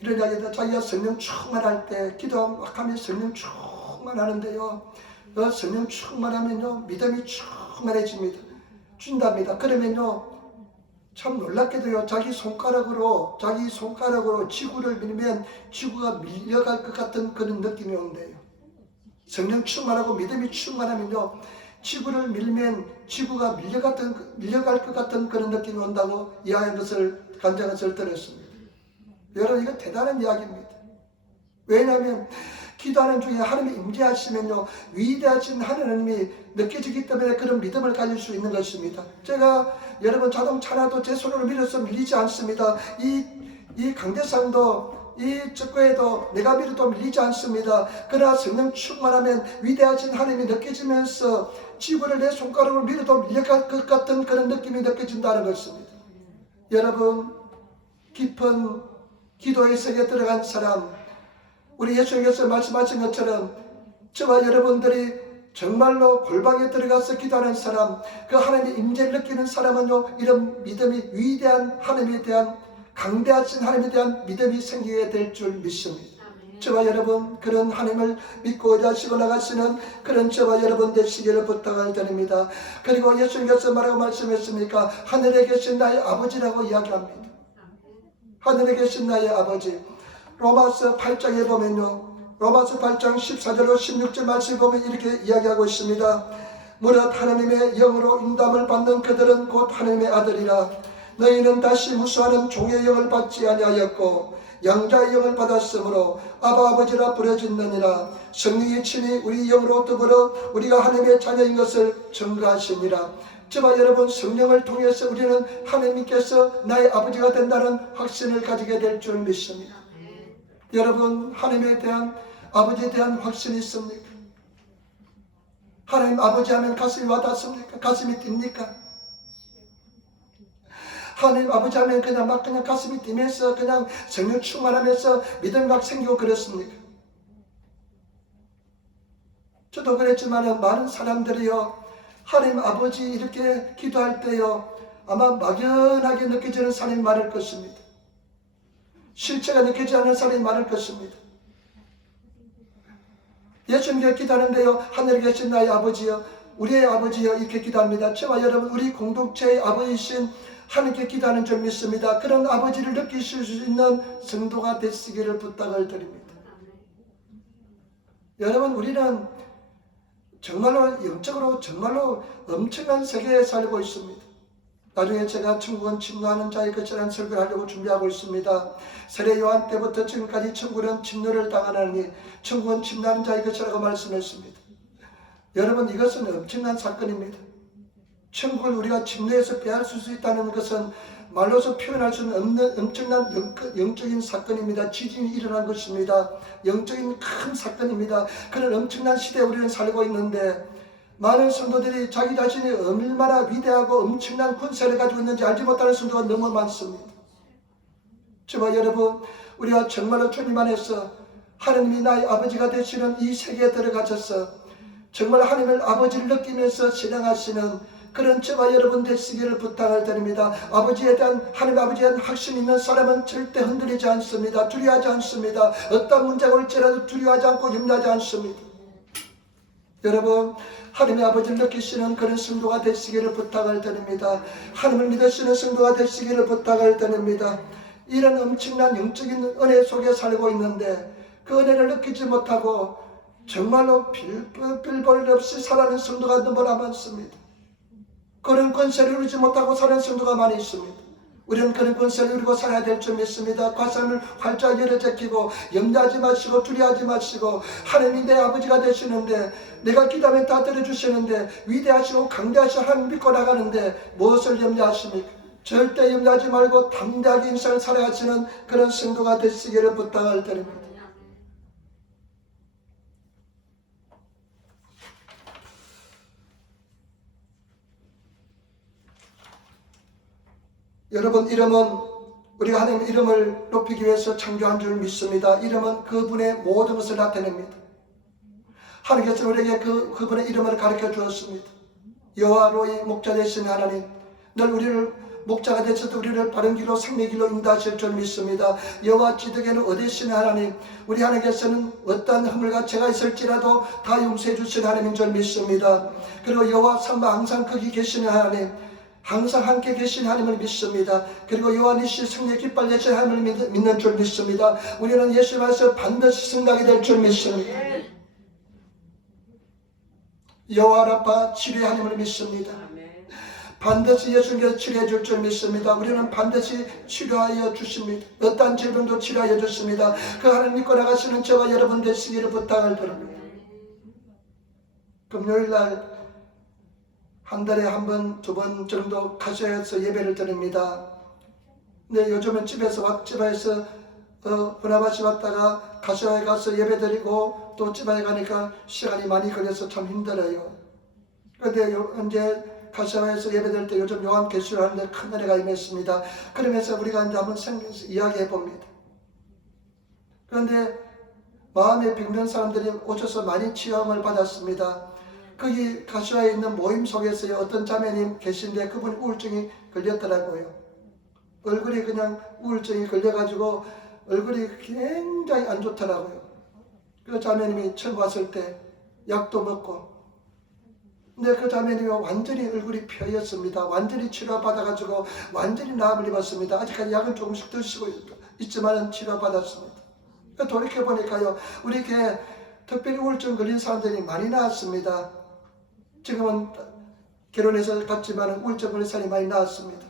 이런 이야기 했다. 자기가 성령 충만할 때 기도하면 성령 충만하는데요, 성령 충만하면요 믿음이 충만해집니다. 준답니다. 그러면요 참 놀랍게도요, 자기 손가락으로 지구를 밀면 지구가 밀려갈 것 같은 그런 느낌이 온대요. 성령 충만하고 믿음이 충만하면요, 지구를 밀면 지구가 밀려갈 것 같은 그런 느낌이 온다고 이야기한 것을, 간증한 것을 들었습니다. 여러분, 이거 대단한 이야기입니다. 왜냐하면 기도하는 중에 하나님이 임재하시면요, 위대하신 하나님이 느껴지기 때문에 그런 믿음을 가질 수 있는 것입니다. 제가 여러분 자동차라도 제 손으로 밀어서 밀리지 않습니다. 이 강대상도 이 적고에도 내가 밀어도 밀리지 않습니다. 그러나 성령 충만하면 위대하신 하나님이 느껴지면서 지구를 내 손가락으로 밀어도 밀려갈 것 같은 그런 느낌이 느껴진다는 것입니다. 여러분, 깊은 기도의 세계에 들어간 사람, 우리 예수님께서 말씀하신 것처럼 저와 여러분들이 정말로 골방에 들어가서 기도하는 사람, 그 하나님의 임재를 느끼는 사람은요, 이런 믿음이, 위대한 하나님에 대한, 강대하신 하나님에 대한 믿음이 생기게 될 줄 믿습니다. 저와 여러분, 그런 하나님을 믿고 자시고 나가시는 그런 저와 여러분 되시기를 부탁을 드립니다. 그리고 예수님께서 뭐라고 말씀했습니까? 하늘에 계신 나의 아버지라고 이야기합니다. 하늘에 계신 나의 아버지. 로마서 8장에 보면요, 로마서 8장 14절로 16절 말씀 보면 이렇게 이야기하고 있습니다. 무릇 하나님의 영으로 인담을 받는 그들은 곧 하나님의 아들이라. 너희는 다시 무수하는 종의 영을 받지 아니하였고 양자의 영을 받았으므로 아바 아버지라 부르짖느니라. 성령이 친히 우리 영으로 더불어 우리가 하나님의 자녀인 것을 증거하시니라. 저와 여러분, 성령을 통해서 우리는 하나님께서 나의 아버지가 된다는 확신을 가지게 될 줄 믿습니다. 여러분, 하나님에 대한, 아버지에 대한 확신이 있습니까? 하나님 아버지 하면 가슴이 와닿습니까? 가슴이 뜁니까? 하나님 아버지 하면 그냥 가슴이 뛰면서 그냥 성령 충만하면서 믿음이 막 생기고 그렇습니까? 저도 그랬지만 많은 사람들이요, 하나님 아버지 이렇게 기도할 때요, 아마 막연하게 느껴지는 사람이 많을 것입니다. 실체가 느껴지지 않는 사람이 많을 것입니다. 예수님께 기도하는데요, 하늘에 계신 나의 아버지여, 우리의 아버지여, 이렇게 기도합니다. 저와 여러분, 우리 공동체의 아버지이신 하나님께 기도하는 줄 믿습니다. 그런 아버지를 느끼실 수 있는 성도가 되시기를 부탁을 드립니다. 여러분, 우리는 정말로 영적으로 정말로 엄청난 세계에 살고 있습니다. 나중에 제가 천국은 침노하는 자의 것이라는 설교를 하려고 준비하고 있습니다. 세례 요한 때부터 지금까지 천국은 침노를 당하나니 천국은 침노하는 자의 것이라고 말씀했습니다. 여러분, 이것은 엄청난 사건입니다. 천국을 우리가 침노해서 빼앗을 수 있다는 것은 말로서 표현할 수 없는 엄청난 영적인 사건입니다. 지진이 일어난 것입니다. 영적인 큰 사건입니다. 그런 엄청난 시대에 우리는 살고 있는데, 많은 성도들이 자기 자신이 얼마나 위대하고 엄청난 권세를 가지고 있는지 알지 못하는 성도가 너무 많습니다. 저와 여러분, 우리가 정말로 주님 안에서 하나님이 나의 아버지가 되시는 이 세계에 들어가셔서 정말 하나님을 아버지를 느끼면서 신앙하시는 그런 저와 여러분 되시기를 부탁을 드립니다. 아버지에 대한, 하나님 아버지에 대한 확신 있는 사람은 절대 흔들리지 않습니다. 두려워하지 않습니다. 어떤 문제가 올지라도 두려워하지 않고 염려하지 않습니다. 여러분, 하나님의 아버지를 느끼시는 그런 성도가 되시기를 부탁을 드립니다. 하나님을 믿으시는 성도가 되시기를 부탁을 드립니다. 이런 엄청난 영적인 은혜 속에 살고 있는데 그 은혜를 느끼지 못하고 정말로 빌볼 없이 살아가는 성도가 너무나 많습니다. 그런 권세를 누리지 못하고 사는 성도가 많이 있습니다. 우리는 그런 권세를 누리고 살아야 될 줄 믿습니다. 가슴을 활짝 열어 제끼고 염려하지 마시고 두려워하지 마시고 하나님이 내 아버지가 되시는데 내가 기도하면 다 들어주시는데 위대하시고 강대하신 하나님 믿고 나가는데 무엇을 염려하십니까? 절대 염려하지 말고 담대하게 인생을 살아가시는 그런 성도가 되시기를 부탁을 드립니다. 여러분, 이름은 우리가 하나님의 이름을 높이기 위해서 창조한 줄 믿습니다. 이름은 그분의 모든 것을 나타냅니다. 하나님께서 우리에게 그분의 이름을 가르쳐 주었습니다. 여호와로의 목자 되신 하나님, 늘 우리를 목자가 되셔서 우리를 바른 길로 생명의 길로 인도하실 줄 믿습니다. 여호와 지덕에는 어디시니 하나님, 우리 하나님께서는 어떠한 허물과 죄가 있을지라도 다 용서해 주신 하나님인 줄 믿습니다. 그리고 여호와 삼바 항상 거기 계시는 하나님, 항상 함께 계신 하나님을 믿습니다. 그리고 요한이시 성령 기빨 되신 하나님을 믿는 줄 믿습니다. 우리는 예수 안에서 반드시 승리하게 될 줄 믿습니다. 여호와 라파 치료의 하나님을 믿습니다. 반드시 예수님께서 치료해 줄 줄 믿습니다. 우리는 반드시 치료하여 주십니다. 어떠한 질병도 치료하여 주십니다. 그 하나님 믿고 나가시는 저와 여러분 되시기를 부탁을 드립니다. 금요일날 한 달에 한 번, 두 번 정도 가셔서 예배를 드립니다. 근데 요즘은 집에서 분화밭이 왔다가 가셔에 가서 예배 드리고 또 집에 가니까 시간이 많이 걸려서 참 힘들어요. 그런데 언제 가셔에서 예배 드릴 때 요즘 요한 계시를 하는데 큰 은혜가 임했습니다. 그러면서 우리가 이제 한번 생각해서 이야기해 봅니다. 그런데 마음에 병든 사람들이 오셔서 많이 치유함을 받았습니다. 거기 가시화에 있는 모임 속에서요, 어떤 자매님 계신데 그분이 우울증이 걸렸더라고요. 얼굴이 그냥 우울증이 걸려가지고 얼굴이 굉장히 안 좋더라고요. 그 자매님이 처음 왔을 때 약도 먹고, 근데 그 자매님이 완전히 얼굴이 펴였습니다. 완전히 치료받아가지고 완전히 나음을 입었습니다. 아직까지 약은 조금씩 드시고 있지만 치료받았습니다. 돌이켜보니까요, 우리 교회 특별히 우울증 걸린 사람들이 많이 나왔습니다. 지금은 결혼해서 갔지만 우울증 걸린 사람이 많이 나왔습니다.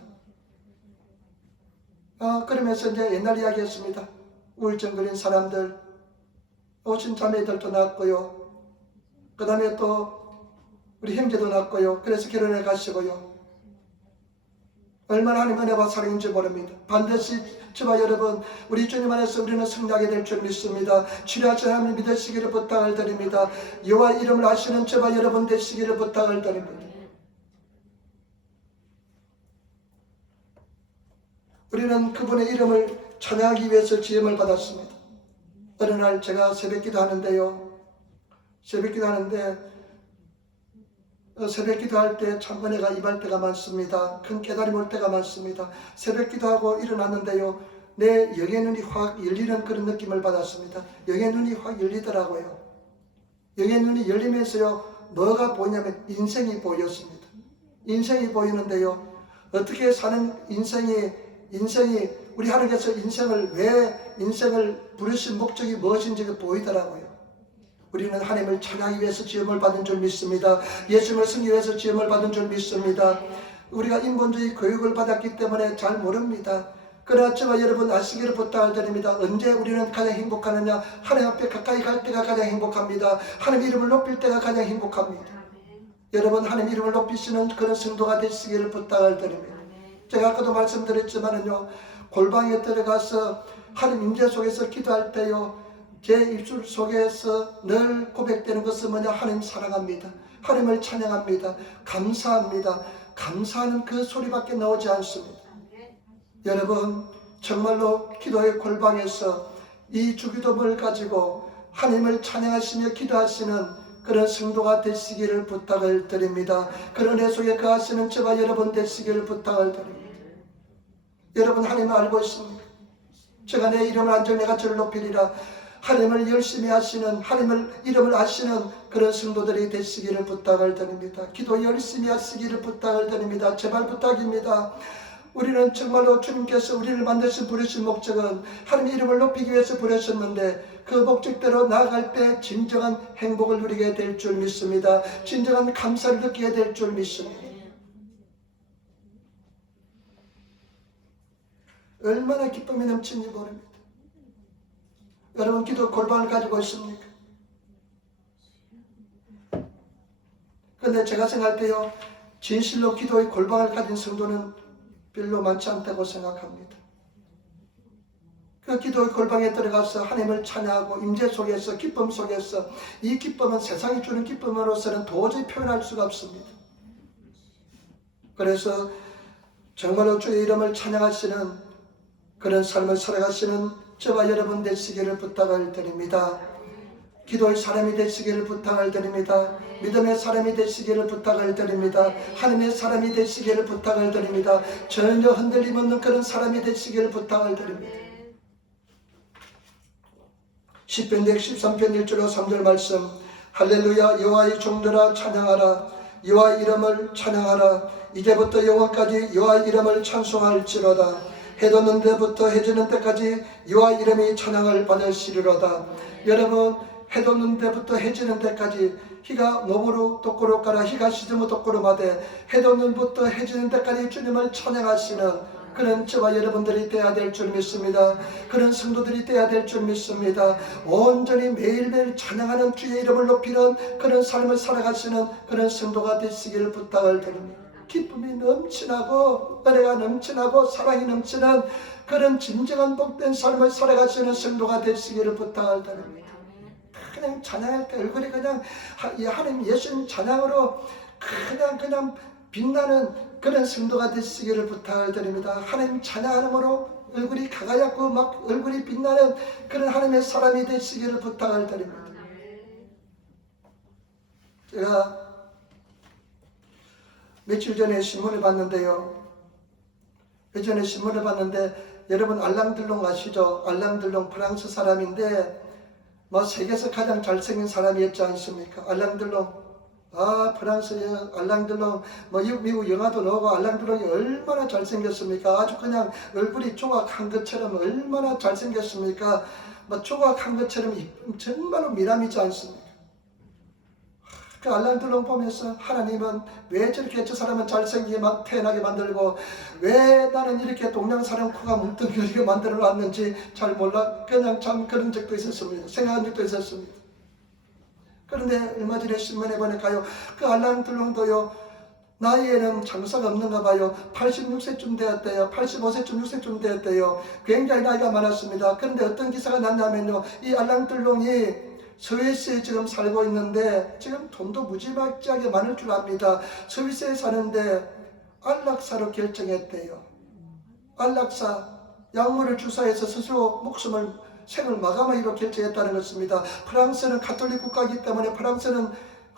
그러면서 이제 옛날 이야기 했습니다. 우울증 걸린 사람들, 오신 자매들도 낳았고요. 그 다음에 또 우리 형제도 낳았고요. 그래서 결혼해 가시고요. 얼마나 하나님 은혜와 사랑인지 모릅니다. 반드시 저와 여러분, 우리 주님 안에서 우리는 승리하게 될 줄 믿습니다. 치료하신 하나님 믿으시기를 부탁을 드립니다. 여호와 이름을 아시는 저와 여러분 되시기를 부탁을 드립니다. 우리는 그분의 이름을 찬양하기 위해서 지음을 받았습니다. 어느 날 제가 새벽기도 하는데요. 새벽기도 할 때 참 은혜가 임할 때가 많습니다. 큰 깨달음이 올 때가 많습니다. 새벽기도하고 일어났는데요, 내 영의 눈이 확 열리는 그런 느낌을 받았습니다. 영의 눈이 확 열리더라고요. 영의 눈이 열리면서요, 뭐가 보이냐면 인생이 보였습니다. 인생이 보이는데요, 어떻게 사는 인생이 우리 하나님께서 왜 인생을 부르신 목적이 무엇인지 보이더라고요. 우리는 하나님을 찬양하기 위해서 지음을 받은 줄 믿습니다. 예수님을 승리하기 위해서 지음을 받은 줄 믿습니다. 우리가 인본주의 교육을 받았기 때문에 잘 모릅니다. 그러나 저와 여러분 아시기를 부탁을 드립니다. 언제 우리는 가장 행복하느냐? 하나님 앞에 가까이 갈 때가 가장 행복합니다. 하나님 이름을 높일 때가 가장 행복합니다. 여러분, 하나님 이름을 높이시는 그런 성도가 되시기를 부탁을 드립니다. 제가 아까도 말씀드렸지만은요, 골방에 들어가서 하나님 임재 속에서 기도할 때요, 제 입술 속에서 늘 고백되는 것은 뭐냐? 하나님 사랑합니다. 하나님을 찬양합니다. 감사합니다. 감사하는 그 소리밖에 나오지 않습니다. 여러분, 정말로 기도의 골방에서 이 주기도문을 가지고 하나님을 찬양하시며 기도하시는 그런 성도가 되시기를 부탁을 드립니다. 그런 애 속에 거하시는 저와 여러분 되시기를 부탁을 드립니다. 여러분, 하나님을 알고 있습니까? 제가 내 이름을 안정 내가 저를 높이리라. 하나님을 열심히 하시는, 하나님을 이름을 아시는 그런 성도들이 되시기를 부탁을 드립니다. 기도 열심히 하시기를 부탁을 드립니다. 제발 부탁입니다. 우리는 정말로 주님께서 우리를 만드신 부르신 목적은 하나님의 이름을 높이기 위해서 부르셨는데 그 목적대로 나아갈 때 진정한 행복을 누리게 될 줄 믿습니다. 진정한 감사를 느끼게 될 줄 믿습니다. 얼마나 기쁨이 넘치는지 모릅니다. 여러분 기도 골방을 가지고 있습니까? 그런데 제가 생각할 때요, 진실로 기도의 골방을 가진 성도는 별로 많지 않다고 생각합니다. 그 기도의 골방에 들어가서 하나님을 찬양하고 임재 속에서 기쁨 속에서 이 기쁨은 세상이 주는 기쁨으로서는 도저히 표현할 수가 없습니다. 그래서 정말로 주의 이름을 찬양하시는 그런 삶을 살아가시는 저와 여러분 되시기를 부탁을 드립니다. 기도의 사람이 되시기를 부탁을 드립니다. 믿음의 사람이 되시기를 부탁을 드립니다. 하나님의 사람이 되시기를 부탁을 드립니다. 전혀 흔들림 없는 그런 사람이 되시기를 부탁을 드립니다. 시편 113편 1절로 3절 말씀. 할렐루야, 여호와의 종들아 찬양하라. 여호와의 이름을 찬양하라. 이제부터 영원까지 여호와의 이름을 찬송할지로다. 해 돋는 데부터 해 지는 때까지 여호와의 이름이 찬양을 받으시리로다. 여러분, 해 돋는 데부터 해 지는 데까지 희가 노무로 똑고로 가라 희가 시드무 똑고로 마되 해 돋는 부터 해 지는 데까지 주님을 찬양하시는 그런 저와 여러분들이 되어야 될 줄 믿습니다. 그런 성도들이 되어야 될 줄 믿습니다. 온전히 매일매일 찬양하는 주의 이름을 높이는 그런 삶을 살아가시는 그런 성도가 되시기를 부탁을 드립니다. 기쁨이 넘치나고 은혜가 넘치나고 사랑이 넘치는 그런 진정한 복된 삶을 살아가시는 성도가 되시기를 부탁을 드립니다. 그냥 찬양할 때 얼굴이 그냥 하나님 예수님 찬양으로 그냥 빛나는 그런 성도가 되시기를 부탁을 드립니다. 하나님 찬양함으로 얼굴이 가가얗고 막 얼굴이 빛나는 그런 하나님의 사람이 되시기를 부탁을 드립니다. 제가 며칠 전에 신문을 봤는데요. 예전에 신문을 봤는데 여러분 알랑들롱 아시죠? 알랑들롱 프랑스 사람인데 세계에서 가장 잘생긴 사람이었지 않습니까? 알랑들롱. 프랑스 알랑들롱 미국 영화도 나오고 알랑들롱이 얼마나 잘생겼습니까? 아주 그냥 얼굴이 조각한 것처럼 얼마나 잘생겼습니까? 조각한 것처럼 정말로 미남이지 않습니까? 그 알랑들롱 보면서 하나님은 왜 저렇게 저 사람은 잘생기게 태어나게 만들고 왜 나는 이렇게 동양사람 코가 뭉뚱그리게 만들어 놨는지 잘 몰라 그냥 참 그런 적도 있었습니다. 생각한 적도 있었습니다. 그런데 얼마 전에 신문에 보니까요, 그 알랑들롱도요 나이에는 장사가 없는가 봐요. 86세쯤 되었대요. 85세쯤 6세쯤 되었대요. 굉장히 나이가 많았습니다. 그런데 어떤 기사가 났냐면요, 이 알랑들롱이 스위스에 지금 살고 있는데 지금 돈도 무지막지하게 많을 줄 압니다. 스위스에 사는데 안락사로 결정했대요. 안락사, 약물을 주사해서 스스로 생을 마감하기로 결정했다는 것입니다. 프랑스는 가톨릭 국가이기 때문에 프랑스는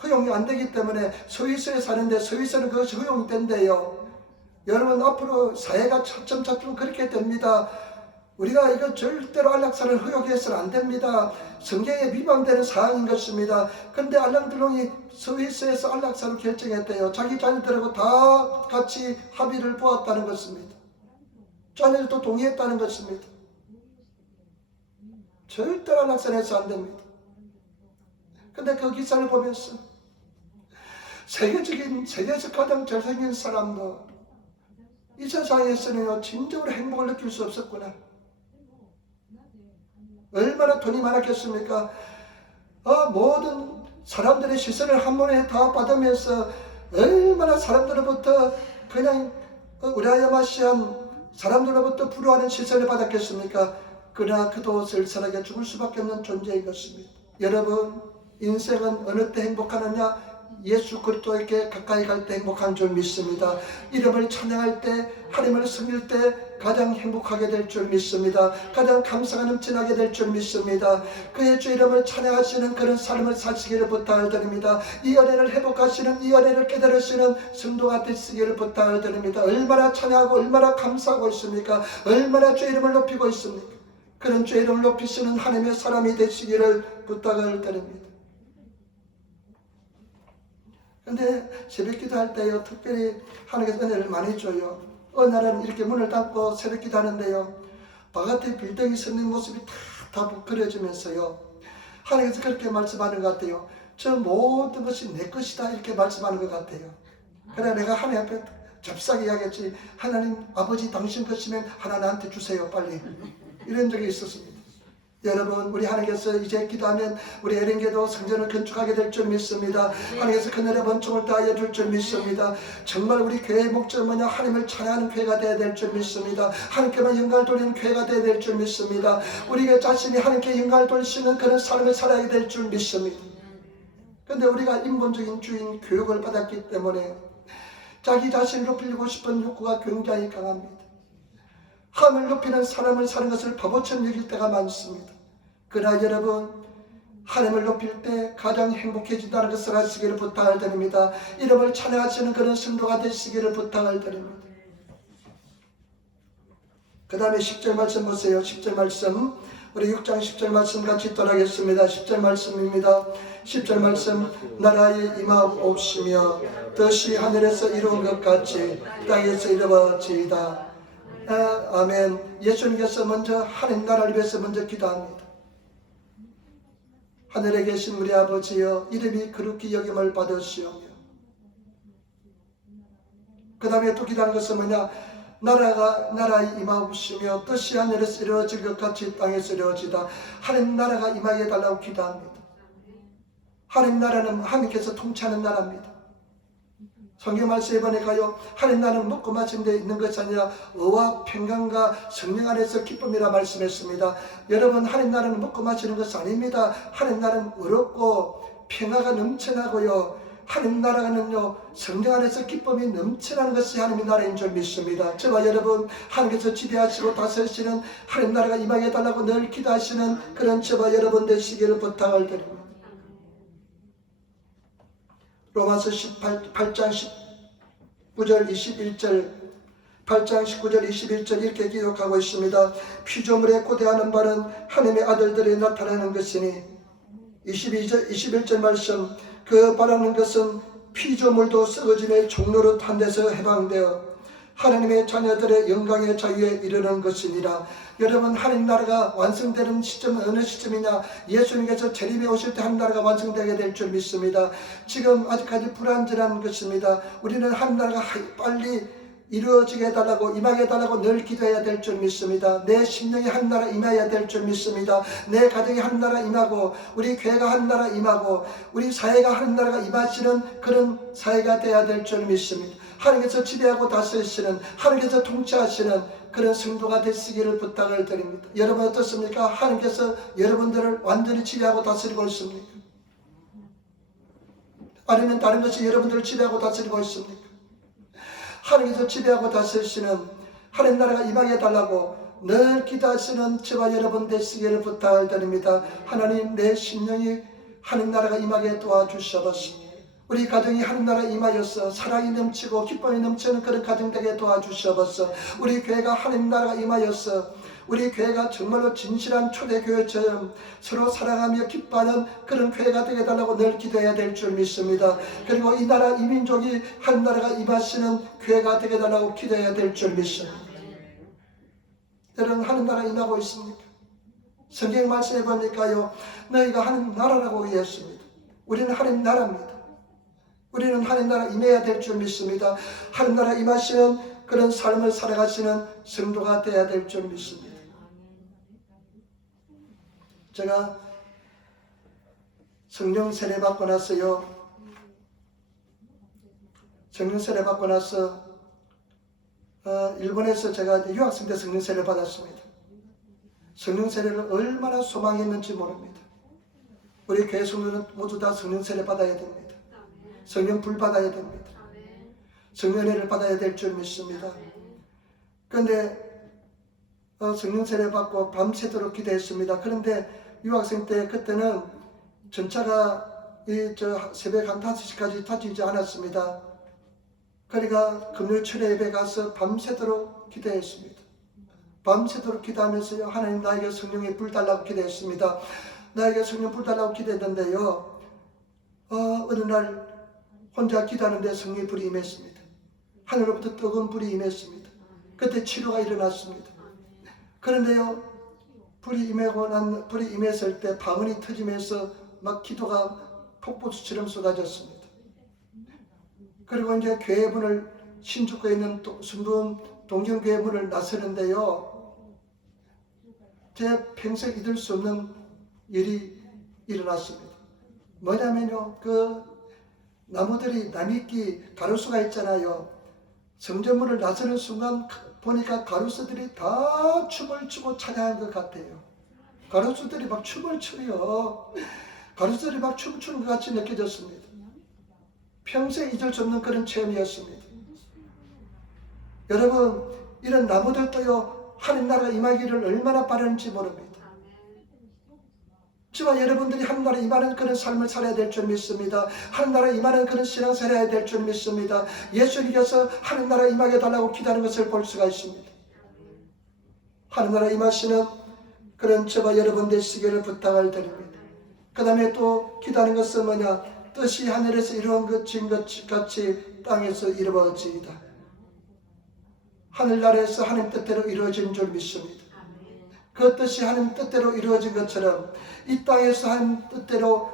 허용이 안 되기 때문에 스위스에 사는데 스위스는 그것이 허용이 된대요. 여러분 앞으로 사회가 차츰차츰 그렇게 됩니다. 우리가 이거 절대로 안락사를 허용해서는 안 됩니다. 성경에 위반되는 사항인 것입니다. 그런데 알랑들롱이 스위스에서 안락사를 결정했대요. 자기 자녀들하고 다 같이 합의를 보았다는 것입니다. 자녀들도 동의했다는 것입니다. 절대로 안락사를 해서 안 됩니다. 근데 그 기사를 보면서 세계에서 가장 잘생긴 사람도 이 세상에서는 진정으로 행복을 느낄 수 없었구나. 얼마나 돈이 많았겠습니까? 모든 사람들의 시선을 한 번에 다 받으면서 얼마나 사람들로부터 그냥 우라야마시한 사람들로부터 부러워하는 시선을 받았겠습니까? 그러나 그도 쓸쓸하게 죽을 수밖에 없는 존재인 것입니다. 여러분, 인생은 어느 때 행복하느냐? 예수 그리스도에게 가까이 갈 때 행복한 줄 믿습니다. 이름을 찬양할 때, 하나님을 섬길 때 가장 행복하게 될 줄 믿습니다. 가장 감사가 넘쳐나게 될 줄 믿습니다. 그의 주 이름을 찬양하시는 그런 삶을 사시기를 부탁을 드립니다. 이 은혜를 회복하시는, 이 은혜를 깨달으시는 성도가 되시기를 부탁을 드립니다. 얼마나 찬양하고 얼마나 감사하고 있습니까? 얼마나 주 이름을 높이고 있습니까? 그런 주 이름을 높이시는 하나님의 사람이 되시기를 부탁을 드립니다. 근데 새벽 기도할 때요, 특별히 하나님께서 은혜를 많이 줘요. 어느 날은 이렇게 문을 닫고 새벽 기도하는데요, 바깥에 빌딩이 서는 모습이 다 그려지면서요, 하나님께서 그렇게 말씀하는 것 같아요. 저 모든 것이 내 것이다, 이렇게 말씀하는 것 같아요. 그래 내가 하나님 앞에 잽싸게 이야기했지, 하나님 아버지 당신 것이면 하나 나한테 주세요 빨리, 이런 적이 있었습니다. 여러분, 우리 하나님께서 이제 기도하면 우리 에렌게도 성전을 건축하게 될 줄 믿습니다. 하나님께서 그날의 번총을 다하여 줄 줄 믿습니다. 정말 우리 교회의 목적은 뭐냐, 하나님을 찬양하는 교회가 되어야 될 줄 믿습니다. 하나님께만 영광을 돌리는 교회가 되어야 될 줄 믿습니다. 우리 자신이 하나님께 영광을 돌리시는 그런 삶을 살아야 될 줄 믿습니다. 그런데 우리가 인본적인 주인 교육을 받았기 때문에 자기 자신을 높이고 싶은 욕구가 굉장히 강합니다. 하늘 높이는 사람을 사는 것을 바보처럼 여길 때가 많습니다. 그러나 여러분, 하나님을 높일 때 가장 행복해진다는 것을 아시기를 부탁을 드립니다. 이름을 찬양하시는 그런 성도가 되시기를 부탁을 드립니다. 그 다음에 10절 말씀 보세요. 10절 말씀, 우리 6장 10절 말씀 같이 떠나겠습니다. 10절 말씀입니다. 10절 말씀, 나라의 임하옵시며 뜻이 하늘에서 이루어진 것 같이 땅에서 이루어지이다. 아멘. 예수님께서 먼저 하나님 나라를 위해서 먼저 기도합니다. 하늘에 계신 우리 아버지여, 이름이 거룩히 여김을 받으시오며, 그 다음에 또 기도하는 것은 뭐냐, 나라에 임하옵시며 뜻이 하늘에서 이루어질 것 같이 땅에서 이루어지다. 하나님 나라가 임하게 해달라고 기도합니다. 하나님 나라는 하나님께서 통치하는 나라입니다. 성경 말씀에 보니까요, 하나님 나라는 먹고 마시는 데 있는 것이 아니라 의와 평강과 성령 안에서 기쁨이라 말씀했습니다. 여러분, 하나님 나라는 먹고 마시는 것이 아닙니다. 하나님 나라는 의롭고 평화가 넘쳐나고요, 하나님 나라는요 성령 안에서 기쁨이 넘쳐나는 것이 하나님 나라인 줄 믿습니다. 저와 여러분, 하나님께서 지배하시고 다스리시는 하나님 나라가 임하게 해달라고 늘 기도하시는 그런 저와 여러분 되시기를 부탁을 드립니다. 로마서 8장 19절 21절 8장 19절 21절 이렇게 기록하고 있습니다. 피조물에 고대하는 바는 하나님의 아들들이 나타나는 것이니, 21절 말씀, 그 바라는 것은 피조물도 썩어짐의 종로로 탄 데서 해방되어 하나님의 자녀들의 영광의 자유에 이르는 것이니라. 여러분, 하나님 나라가 완성되는 시점은 어느 시점이냐, 예수님께서 재림에 오실 때 하나님 나라가 완성되게 될 줄 믿습니다. 지금 아직까지 불완전한 것입니다. 우리는 하나님 나라가 빨리 이루어지게 해달라고, 임하게 해달라고 늘 기도해야 될 줄 믿습니다. 내 심령이 하나님 나라 임해야 될 줄 믿습니다. 내 가정이 하나님 나라 임하고, 우리 교회가 하나님 나라 임하고, 우리 사회가 하나님 나라가 임하시는 그런 사회가 되어야 될 줄 믿습니다. 하나님께서 지배하고 다스리시는, 하나님께서 통치하시는 그런 성도가 되시기를 부탁을 드립니다. 여러분 어떻습니까? 하나님께서 여러분들을 완전히 지배하고 다스리고 있습니까? 아니면 다른 것이 여러분들을 지배하고 다스리고 있습니까? 하나님께서 지배하고 다스리시는 하나님 나라가 임하게 해달라고 늘 기도하시는 저와 여러분 되시기를 부탁을 드립니다. 하나님, 내 심령이 하나님 나라가 임하게 도와주셔서 우리 가정이 하나님 나라 임하여서 사랑이 넘치고 기쁨이 넘치는 그런 가정 되게 도와주셔서 우리 교회가 하나님 나라가 임하여서 우리 교회가 정말로 진실한 초대교회처럼 서로 사랑하며 기뻐하는 그런 교회가 되게 해달라고 늘 기도해야 될 줄 믿습니다. 그리고 이 나라, 이 민족이 하나님 나라가 임하시는 교회가 되게 해달라고 기도해야 될 줄 믿습니다. 여러분, 하나님 나라 임하고 있습니까? 성경 말씀해 보니까요, 너희가 하나님 나라라고 얘기했습니다. 우리는 하나님 나라입니다. 우리는 하나님 나라 임해야 될 줄 믿습니다. 하나님 나라 임하시는 그런 삶을 살아가시는 성도가 되어야 될 줄 믿습니다. 제가 성령 세례 받고 나서요, 성령 세례 받고 나서 일본에서 제가 유학생 때 성령 세례를 받았습니다. 성령 세례를 얼마나 소망했는지 모릅니다. 우리 교회 성도는 모두 다 성령 세례 받아야 됩니다. 성령 불 받아야 됩니다. 성령회를 받아야 될 줄 믿습니다. 그런데 성령 세례 받고 밤새도록 기도했습니다. 그런데 유학생 때 그때는 전차가 새벽 한 5시까지 타지지 않았습니다. 그러니까 금요일 철회 예배 가서 밤새도록 기도했습니다. 밤새도록 기도하면서요, 하나님 나에게 성령의 불 달라고 기도했습니다. 나에게 성령 불 달라고 기도했는데요, 어느 날 혼자 기도하는데 성령의 불이 임했습니다. 하늘로부터 뜨거운 불이 임했습니다. 그때 치료가 일어났습니다. 그런데요, 불이 임했을 때 방언이 터지면서 막 기도가 폭포수처럼 쏟아졌습니다. 그리고 이제 교회 문을, 신주교에 있는 순분 동정교회 문을 나서는데요, 제 평생 잊을 수 없는 일이 일어났습니다. 뭐냐면요, 그 나무들이 나미끼 가로수가 있잖아요. 성전문을 나서는 순간 보니까 가로수들이 다 춤을 추고 찬양한 것 같아요. 가로수들이 막 춤을 추요. 가로수들이 막 춤추는 것 같이 느껴졌습니다. 평생 잊을 수 없는 그런 체험이었습니다. 여러분, 이런 나무들도요, 하나님 나라 임하기를 얼마나 바라는지 모릅니다. 저와 여러분들이 하나님 나라 임하는 그런 삶을 살아야 될 줄 믿습니다. 하나님 나라 임하는 그런 신앙 살아야 될 줄 믿습니다. 예수님께서 하나님 나라 임하게 달라고 기도하는 것을 볼 수가 있습니다. 하나님 나라 임하시는 그런 저와 여러분 되시기를 부탁을 드립니다. 그 다음에 또 기도하는 것은 뭐냐? 뜻이 하늘에서 이루어진 것 같이 땅에서 이루어지이다. 하늘나라에서 하나님 뜻대로 이루어진 줄 믿습니다. 그 뜻이 하나님 뜻대로 이루어진 것처럼 이 땅에서 하나님 뜻대로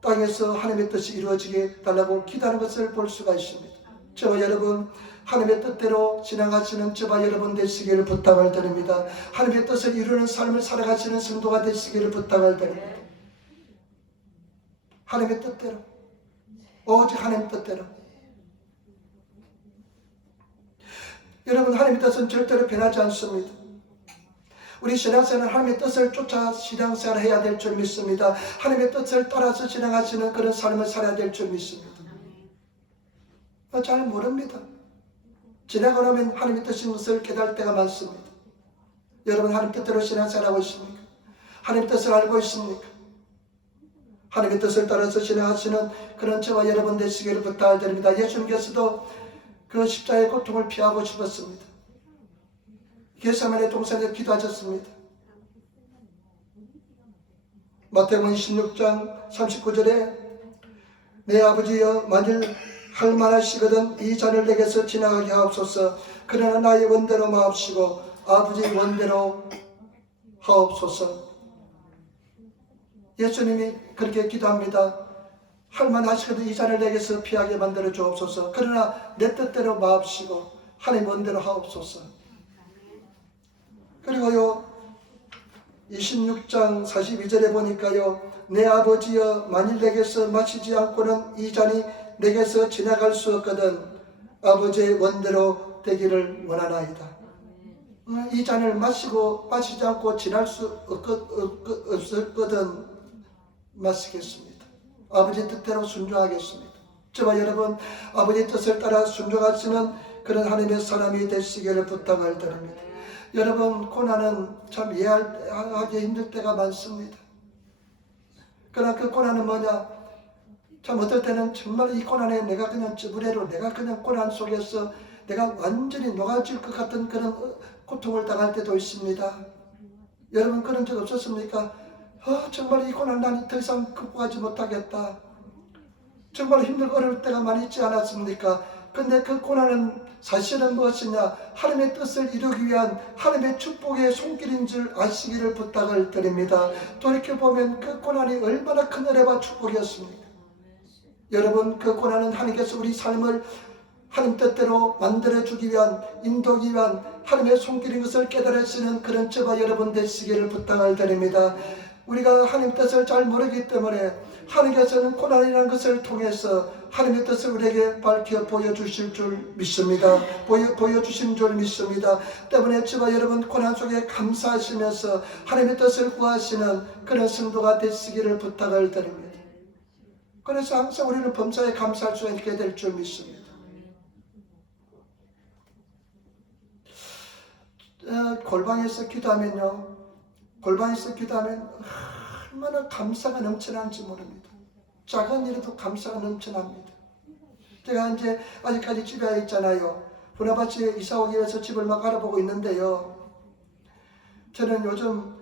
땅에서 하나님의 뜻이 이루어지게 달라고 기도하는 것을 볼 수가 있습니다. 저와 여러분, 하나님의 뜻대로 지나가시는 저와 여러분 되시기를 부탁을 드립니다. 하나님의 뜻을 이루는 삶을 살아가시는 성도가 되시기를 부탁을 드립니다. 하나님의 뜻대로, 오직 하나님 뜻대로. 여러분, 하나님의 뜻은 절대로 변하지 않습니다. 우리 신앙생활은 하나님의 뜻을 쫓아 신앙생활을 해야 될 줄 믿습니다. 하나님의 뜻을 따라서 지나가시는 그런 삶을 살아야 될 줄 믿습니다. 잘 모릅니다. 지나고 나면 하나님의 뜻인 것을 깨달을 때가 많습니다. 여러분, 하나님 뜻대로 신앙생활하고 있습니까? 하나님의 뜻을 알고 있습니까? 하나님의 뜻을 따라서 지나가시는 그런 저와 여러분 되시기를 부탁을 드립니다. 예수님께서도 그 십자가의 고통을 피하고 싶었습니다. 겟세마네 동산에서 기도하셨습니다. 마태복음 26장 39절에 내 아버지여, 만일 할 만하시거든 이 잔을 내게서 지나가게 하옵소서. 그러나 나의 원대로 마옵시고 아버지 원대로 하옵소서. 예수님이 그렇게 기도합니다. 할 만하시거든 이 잔을 내게서 피하게 만들어 주옵소서. 그러나 내 뜻대로 마옵시고 하나님 원대로 하옵소서. 그리고요, 26장 42절에 보니까요, 내 아버지여, 만일 내게서 마시지 않고는 이 잔이 내게서 지나갈 수 없거든 아버지의 원대로 되기를 원하나이다. 이 잔을 마시지 않고 지날 수 없거든 마시겠습니다. 아버지 뜻대로 순종하겠습니다. 저와 여러분, 아버지 뜻을 따라 순종하시는 그런 하나님의 사람이 되시기를 부탁을 드립니다. 여러분, 고난은 참 이해하기 힘들 때가 많습니다. 그러나 그 고난은 뭐냐? 참 어떨 때는 정말 이 고난에 내가 그냥 찌부레로 내가 그냥 고난 속에서 내가 완전히 녹아질 것 같은 그런 고통을 당할 때도 있습니다. 여러분, 그런 적 없었습니까? 정말 이 고난 난 더 이상 극복하지 못하겠다. 정말 힘들고 어려울 때가 많이 있지 않았습니까? 근데 그 고난은 사실은 무엇이냐? 하나님의 뜻을 이루기 위한 하나님의 축복의 손길인 줄 아시기를 부탁을 드립니다. 돌이켜보면 그 고난이 얼마나 큰 은혜와 축복이었습니까? 여러분, 그 고난은 하나님께서 우리 삶을 하나님 뜻대로 만들어주기 위한, 인도하기 위한 하나님의 손길인 것을 깨달으시는 그런 저와 여러분 되시기를 부탁을 드립니다. 우리가 하나님 뜻을 잘 모르기 때문에 하나님께서는 고난이라는 것을 통해서 하나님의 뜻을 우리에게 밝혀 보여주실 줄 믿습니다. 보여주신 줄 믿습니다. 때문에 저와 여러분 고난 속에 감사하시면서 하나님의 뜻을 구하시는 그런 성도가 되시기를 부탁을 드립니다. 그래서 항상 우리는 범사에 감사할 수 있게 될 줄 믿습니다. 골방에서 기도하면요, 얼마나 감사가 넘쳐나는지 모릅니다. 작은 일에도 감사가 넘쳐납니다. 제가 이제 아직까지 집에 있잖아요. 부나바치에 이사 오기 위해서 집을 막 알아보고 있는데요. 저는 요즘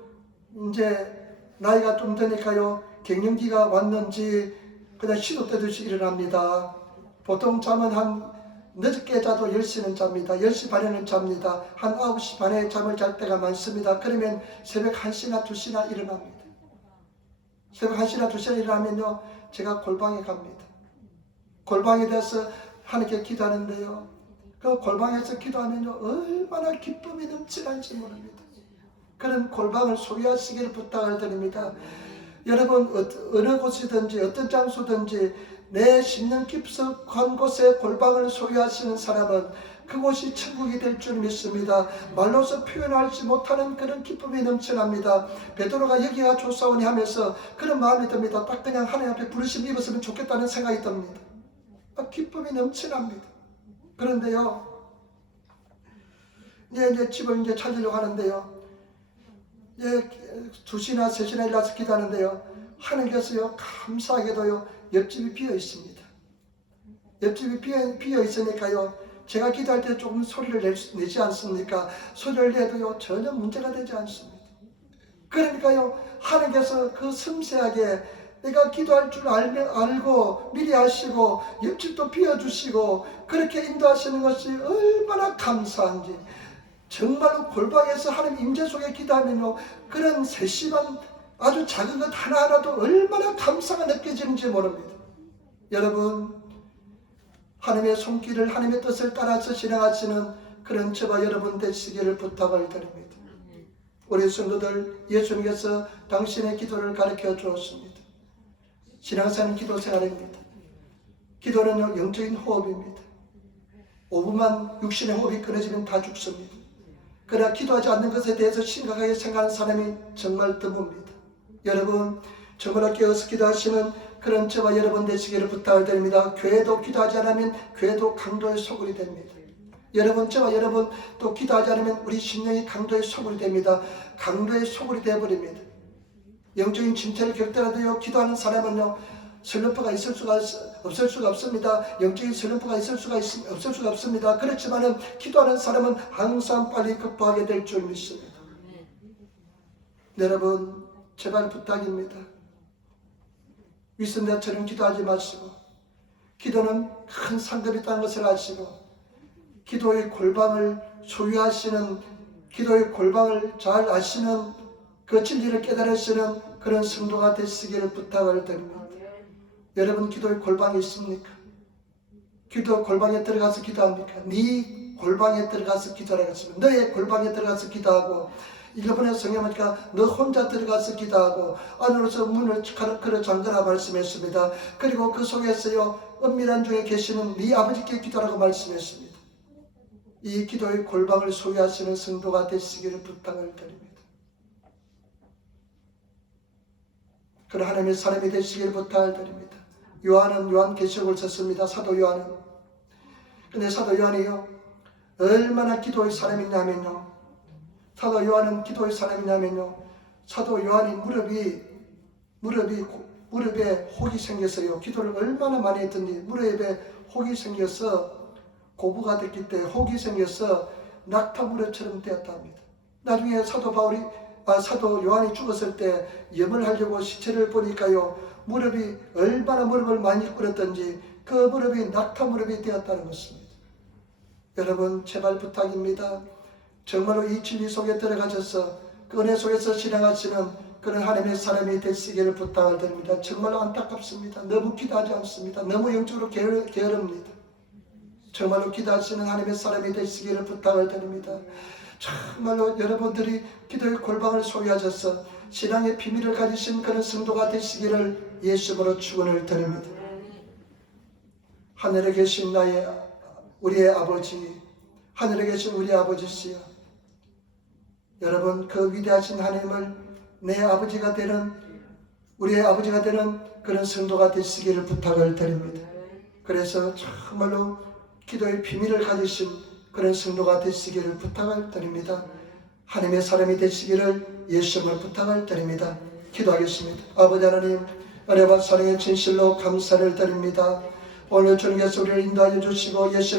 이제 나이가 좀 드니까요, 갱년기가 왔는지 그냥 시도 때듯이 일어납니다. 보통 잠은 한 늦게 자도 10시는 잡니다. 10시 반에는 잡니다. 한 9시 반에 잠을 잘 때가 많습니다. 그러면 새벽 1시나 2시나 일어납니다. 새벽 1시나 2시나 일어나면요, 제가 골방에 갑니다. 골방에 대해서 하나님께 기도하는데요, 그 골방에서 기도하면요, 얼마나 기쁨이 넘치는지 모릅니다. 그런 골방을 소유하시기를 부탁을 드립니다. 여러분, 어느 곳이든지 어떤 장소든지 내 심령 깊숙한 곳에 골방을 소유하시는 사람은 그곳이 천국이 될 줄 믿습니다. 말로서 표현하지 못하는 그런 기쁨이 넘쳐납니다. 베드로가 여기가 좋사오니 하면서 그런 마음이 듭니다. 딱 그냥 하나님 앞에 부르심 입었으면 좋겠다는 생각이 듭니다. 기쁨이 넘쳐납니다. 그런데요, 이제 집을 이제 찾으려고 하는데요, 2시나 3시나 일어나서 기도하는데요, 하나님께서요, 감사하게도요, 옆집이 비어 있습니다. 옆집이 비어 있으니까요, 제가 기도할 때 조금 소리를 내지 않습니까? 소리를 내도요, 전혀 문제가 되지 않습니다. 그러니까요, 하나님께서 그 섬세하게 내가 기도할 줄 알고 미리 하시고 옆집도 비워주시고 그렇게 인도하시는 것이 얼마나 감사한지, 정말로 골방에서 하나님 임재 속에 기도하면요, 그런 세심한 아주 작은 것 하나하나도 얼마나 감사가 느껴지는지 모릅니다. 여러분, 하나님의 손길을, 하나님의 뜻을 따라서 진행하시는 그런 저와 여러분 되시기를 부탁을 드립니다. 우리 성도들, 예수님께서 당신의 기도를 가르쳐 주었습니다. 신앙생활은 기도 생활입니다. 기도는 영적인 호흡입니다. 5분만 육신의 호흡이 끊어지면 다 죽습니다. 그러나 기도하지 않는 것에 대해서 심각하게 생각하는 사람이 정말 드뭅니다. 여러분, 정말로 깨어서 기도하시는 그런 저와 여러분 되시기를 부탁을 드립니다. 교회도 기도하지 않으면 교회도 강도의 소굴이 됩니다. 여러분, 저와 여러분 또 기도하지 않으면 우리 심령이 강도의 소굴이 됩니다. 강도의 소굴이 되어버립니다. 영적인 침체를 겪더라도요, 기도하는 사람은요, 슬럼프가 있을 수가 없을 수가 없습니다. 영적인 슬럼프가 있을 수가 없을 수가 없습니다. 그렇지만은 기도하는 사람은 항상 빨리 극복하게 될 줄 믿습니다. 여러분, 제발 부탁입니다. 위선자처럼 기도하지 마시고, 기도는 큰 상급이 있다는 것을 아시고, 기도의 골방을 소유하시는, 기도의 골방을 잘 아시는, 그 진리를 깨달으시는 그런 성도가 되시기를 부탁을 드립니다. 여러분, 기도의 골방이 있습니까? 기도 골방에 들어가서 기도합니까? 네 골방에 들어가서 기도하겠습니다. 너의 골방에 들어가서 기도하고, 이번에 성경하니까 너 혼자 들어가서 기도하고 안으로서 문을 걸어 잠그라 말씀했습니다. 그리고 그 속에서요, 은밀한 중에 계시는 네 아버지께 기도하라고 말씀했습니다. 이 기도의 골방을 소유하시는 성도가 되시기를 부탁을 드립니다. 그런 하나님의 사람이 되시기를 부탁을 드립니다. 요한은 요한계시록을 썼습니다. 사도 요한은. 근데 사도 요한이요, 얼마나 기도의 사람이냐면요, 사도 요한은 기도의 사람이냐면요, 사도 요한이 무릎에 혹이 생겼어요. 기도를 얼마나 많이 했던지 무릎에 혹이 생겨서 고부가 됐기 때문에 혹이 생겨서 낙타무렵처럼 되었답니다. 나중에 사도 요한이 죽었을 때 염을 하려고 시체를 보니까요, 무릎이 얼마나 무릎을 많이 꿇었던지 그 무릎이 낙타무릎이 되었다는 것입니다. 여러분, 제발 부탁입니다. 정말로 이 진리 속에 들어가셔서 그 은혜 속에서 실행하시는 그런 하나님의 사람이 되시기를 부탁을 드립니다. 정말로 안타깝습니다. 너무 기도하지 않습니다. 너무 영적으로 게으릅니다. 정말로 기도하시는 하나님의 사람이 되시기를 부탁을 드립니다. 정말로 여러분들이 기도의 골방을 소유하셔서 신앙의 비밀을 가지신 그런 성도가 되시기를 예수님으로 축원을 드립니다. 하늘에 계신 우리의 아버지, 하늘에 계신 우리 아버지시여, 여러분, 그 위대하신 하나님을 내 아버지가 되는, 우리의 아버지가 되는 그런 성도가 되시기를 부탁을 드립니다. 그래서 정말로 기도의 비밀을 가지신 그런 성도가 되시기를 부탁을 드립니다. 하나님의 사람이 되시기를 예수님을 부탁을 드립니다. 기도하겠습니다. 아버지 하나님, 은혜와 사랑의 진실로 감사를 드립니다. 오늘 주님께서 우리를 인도하여 주시고 예수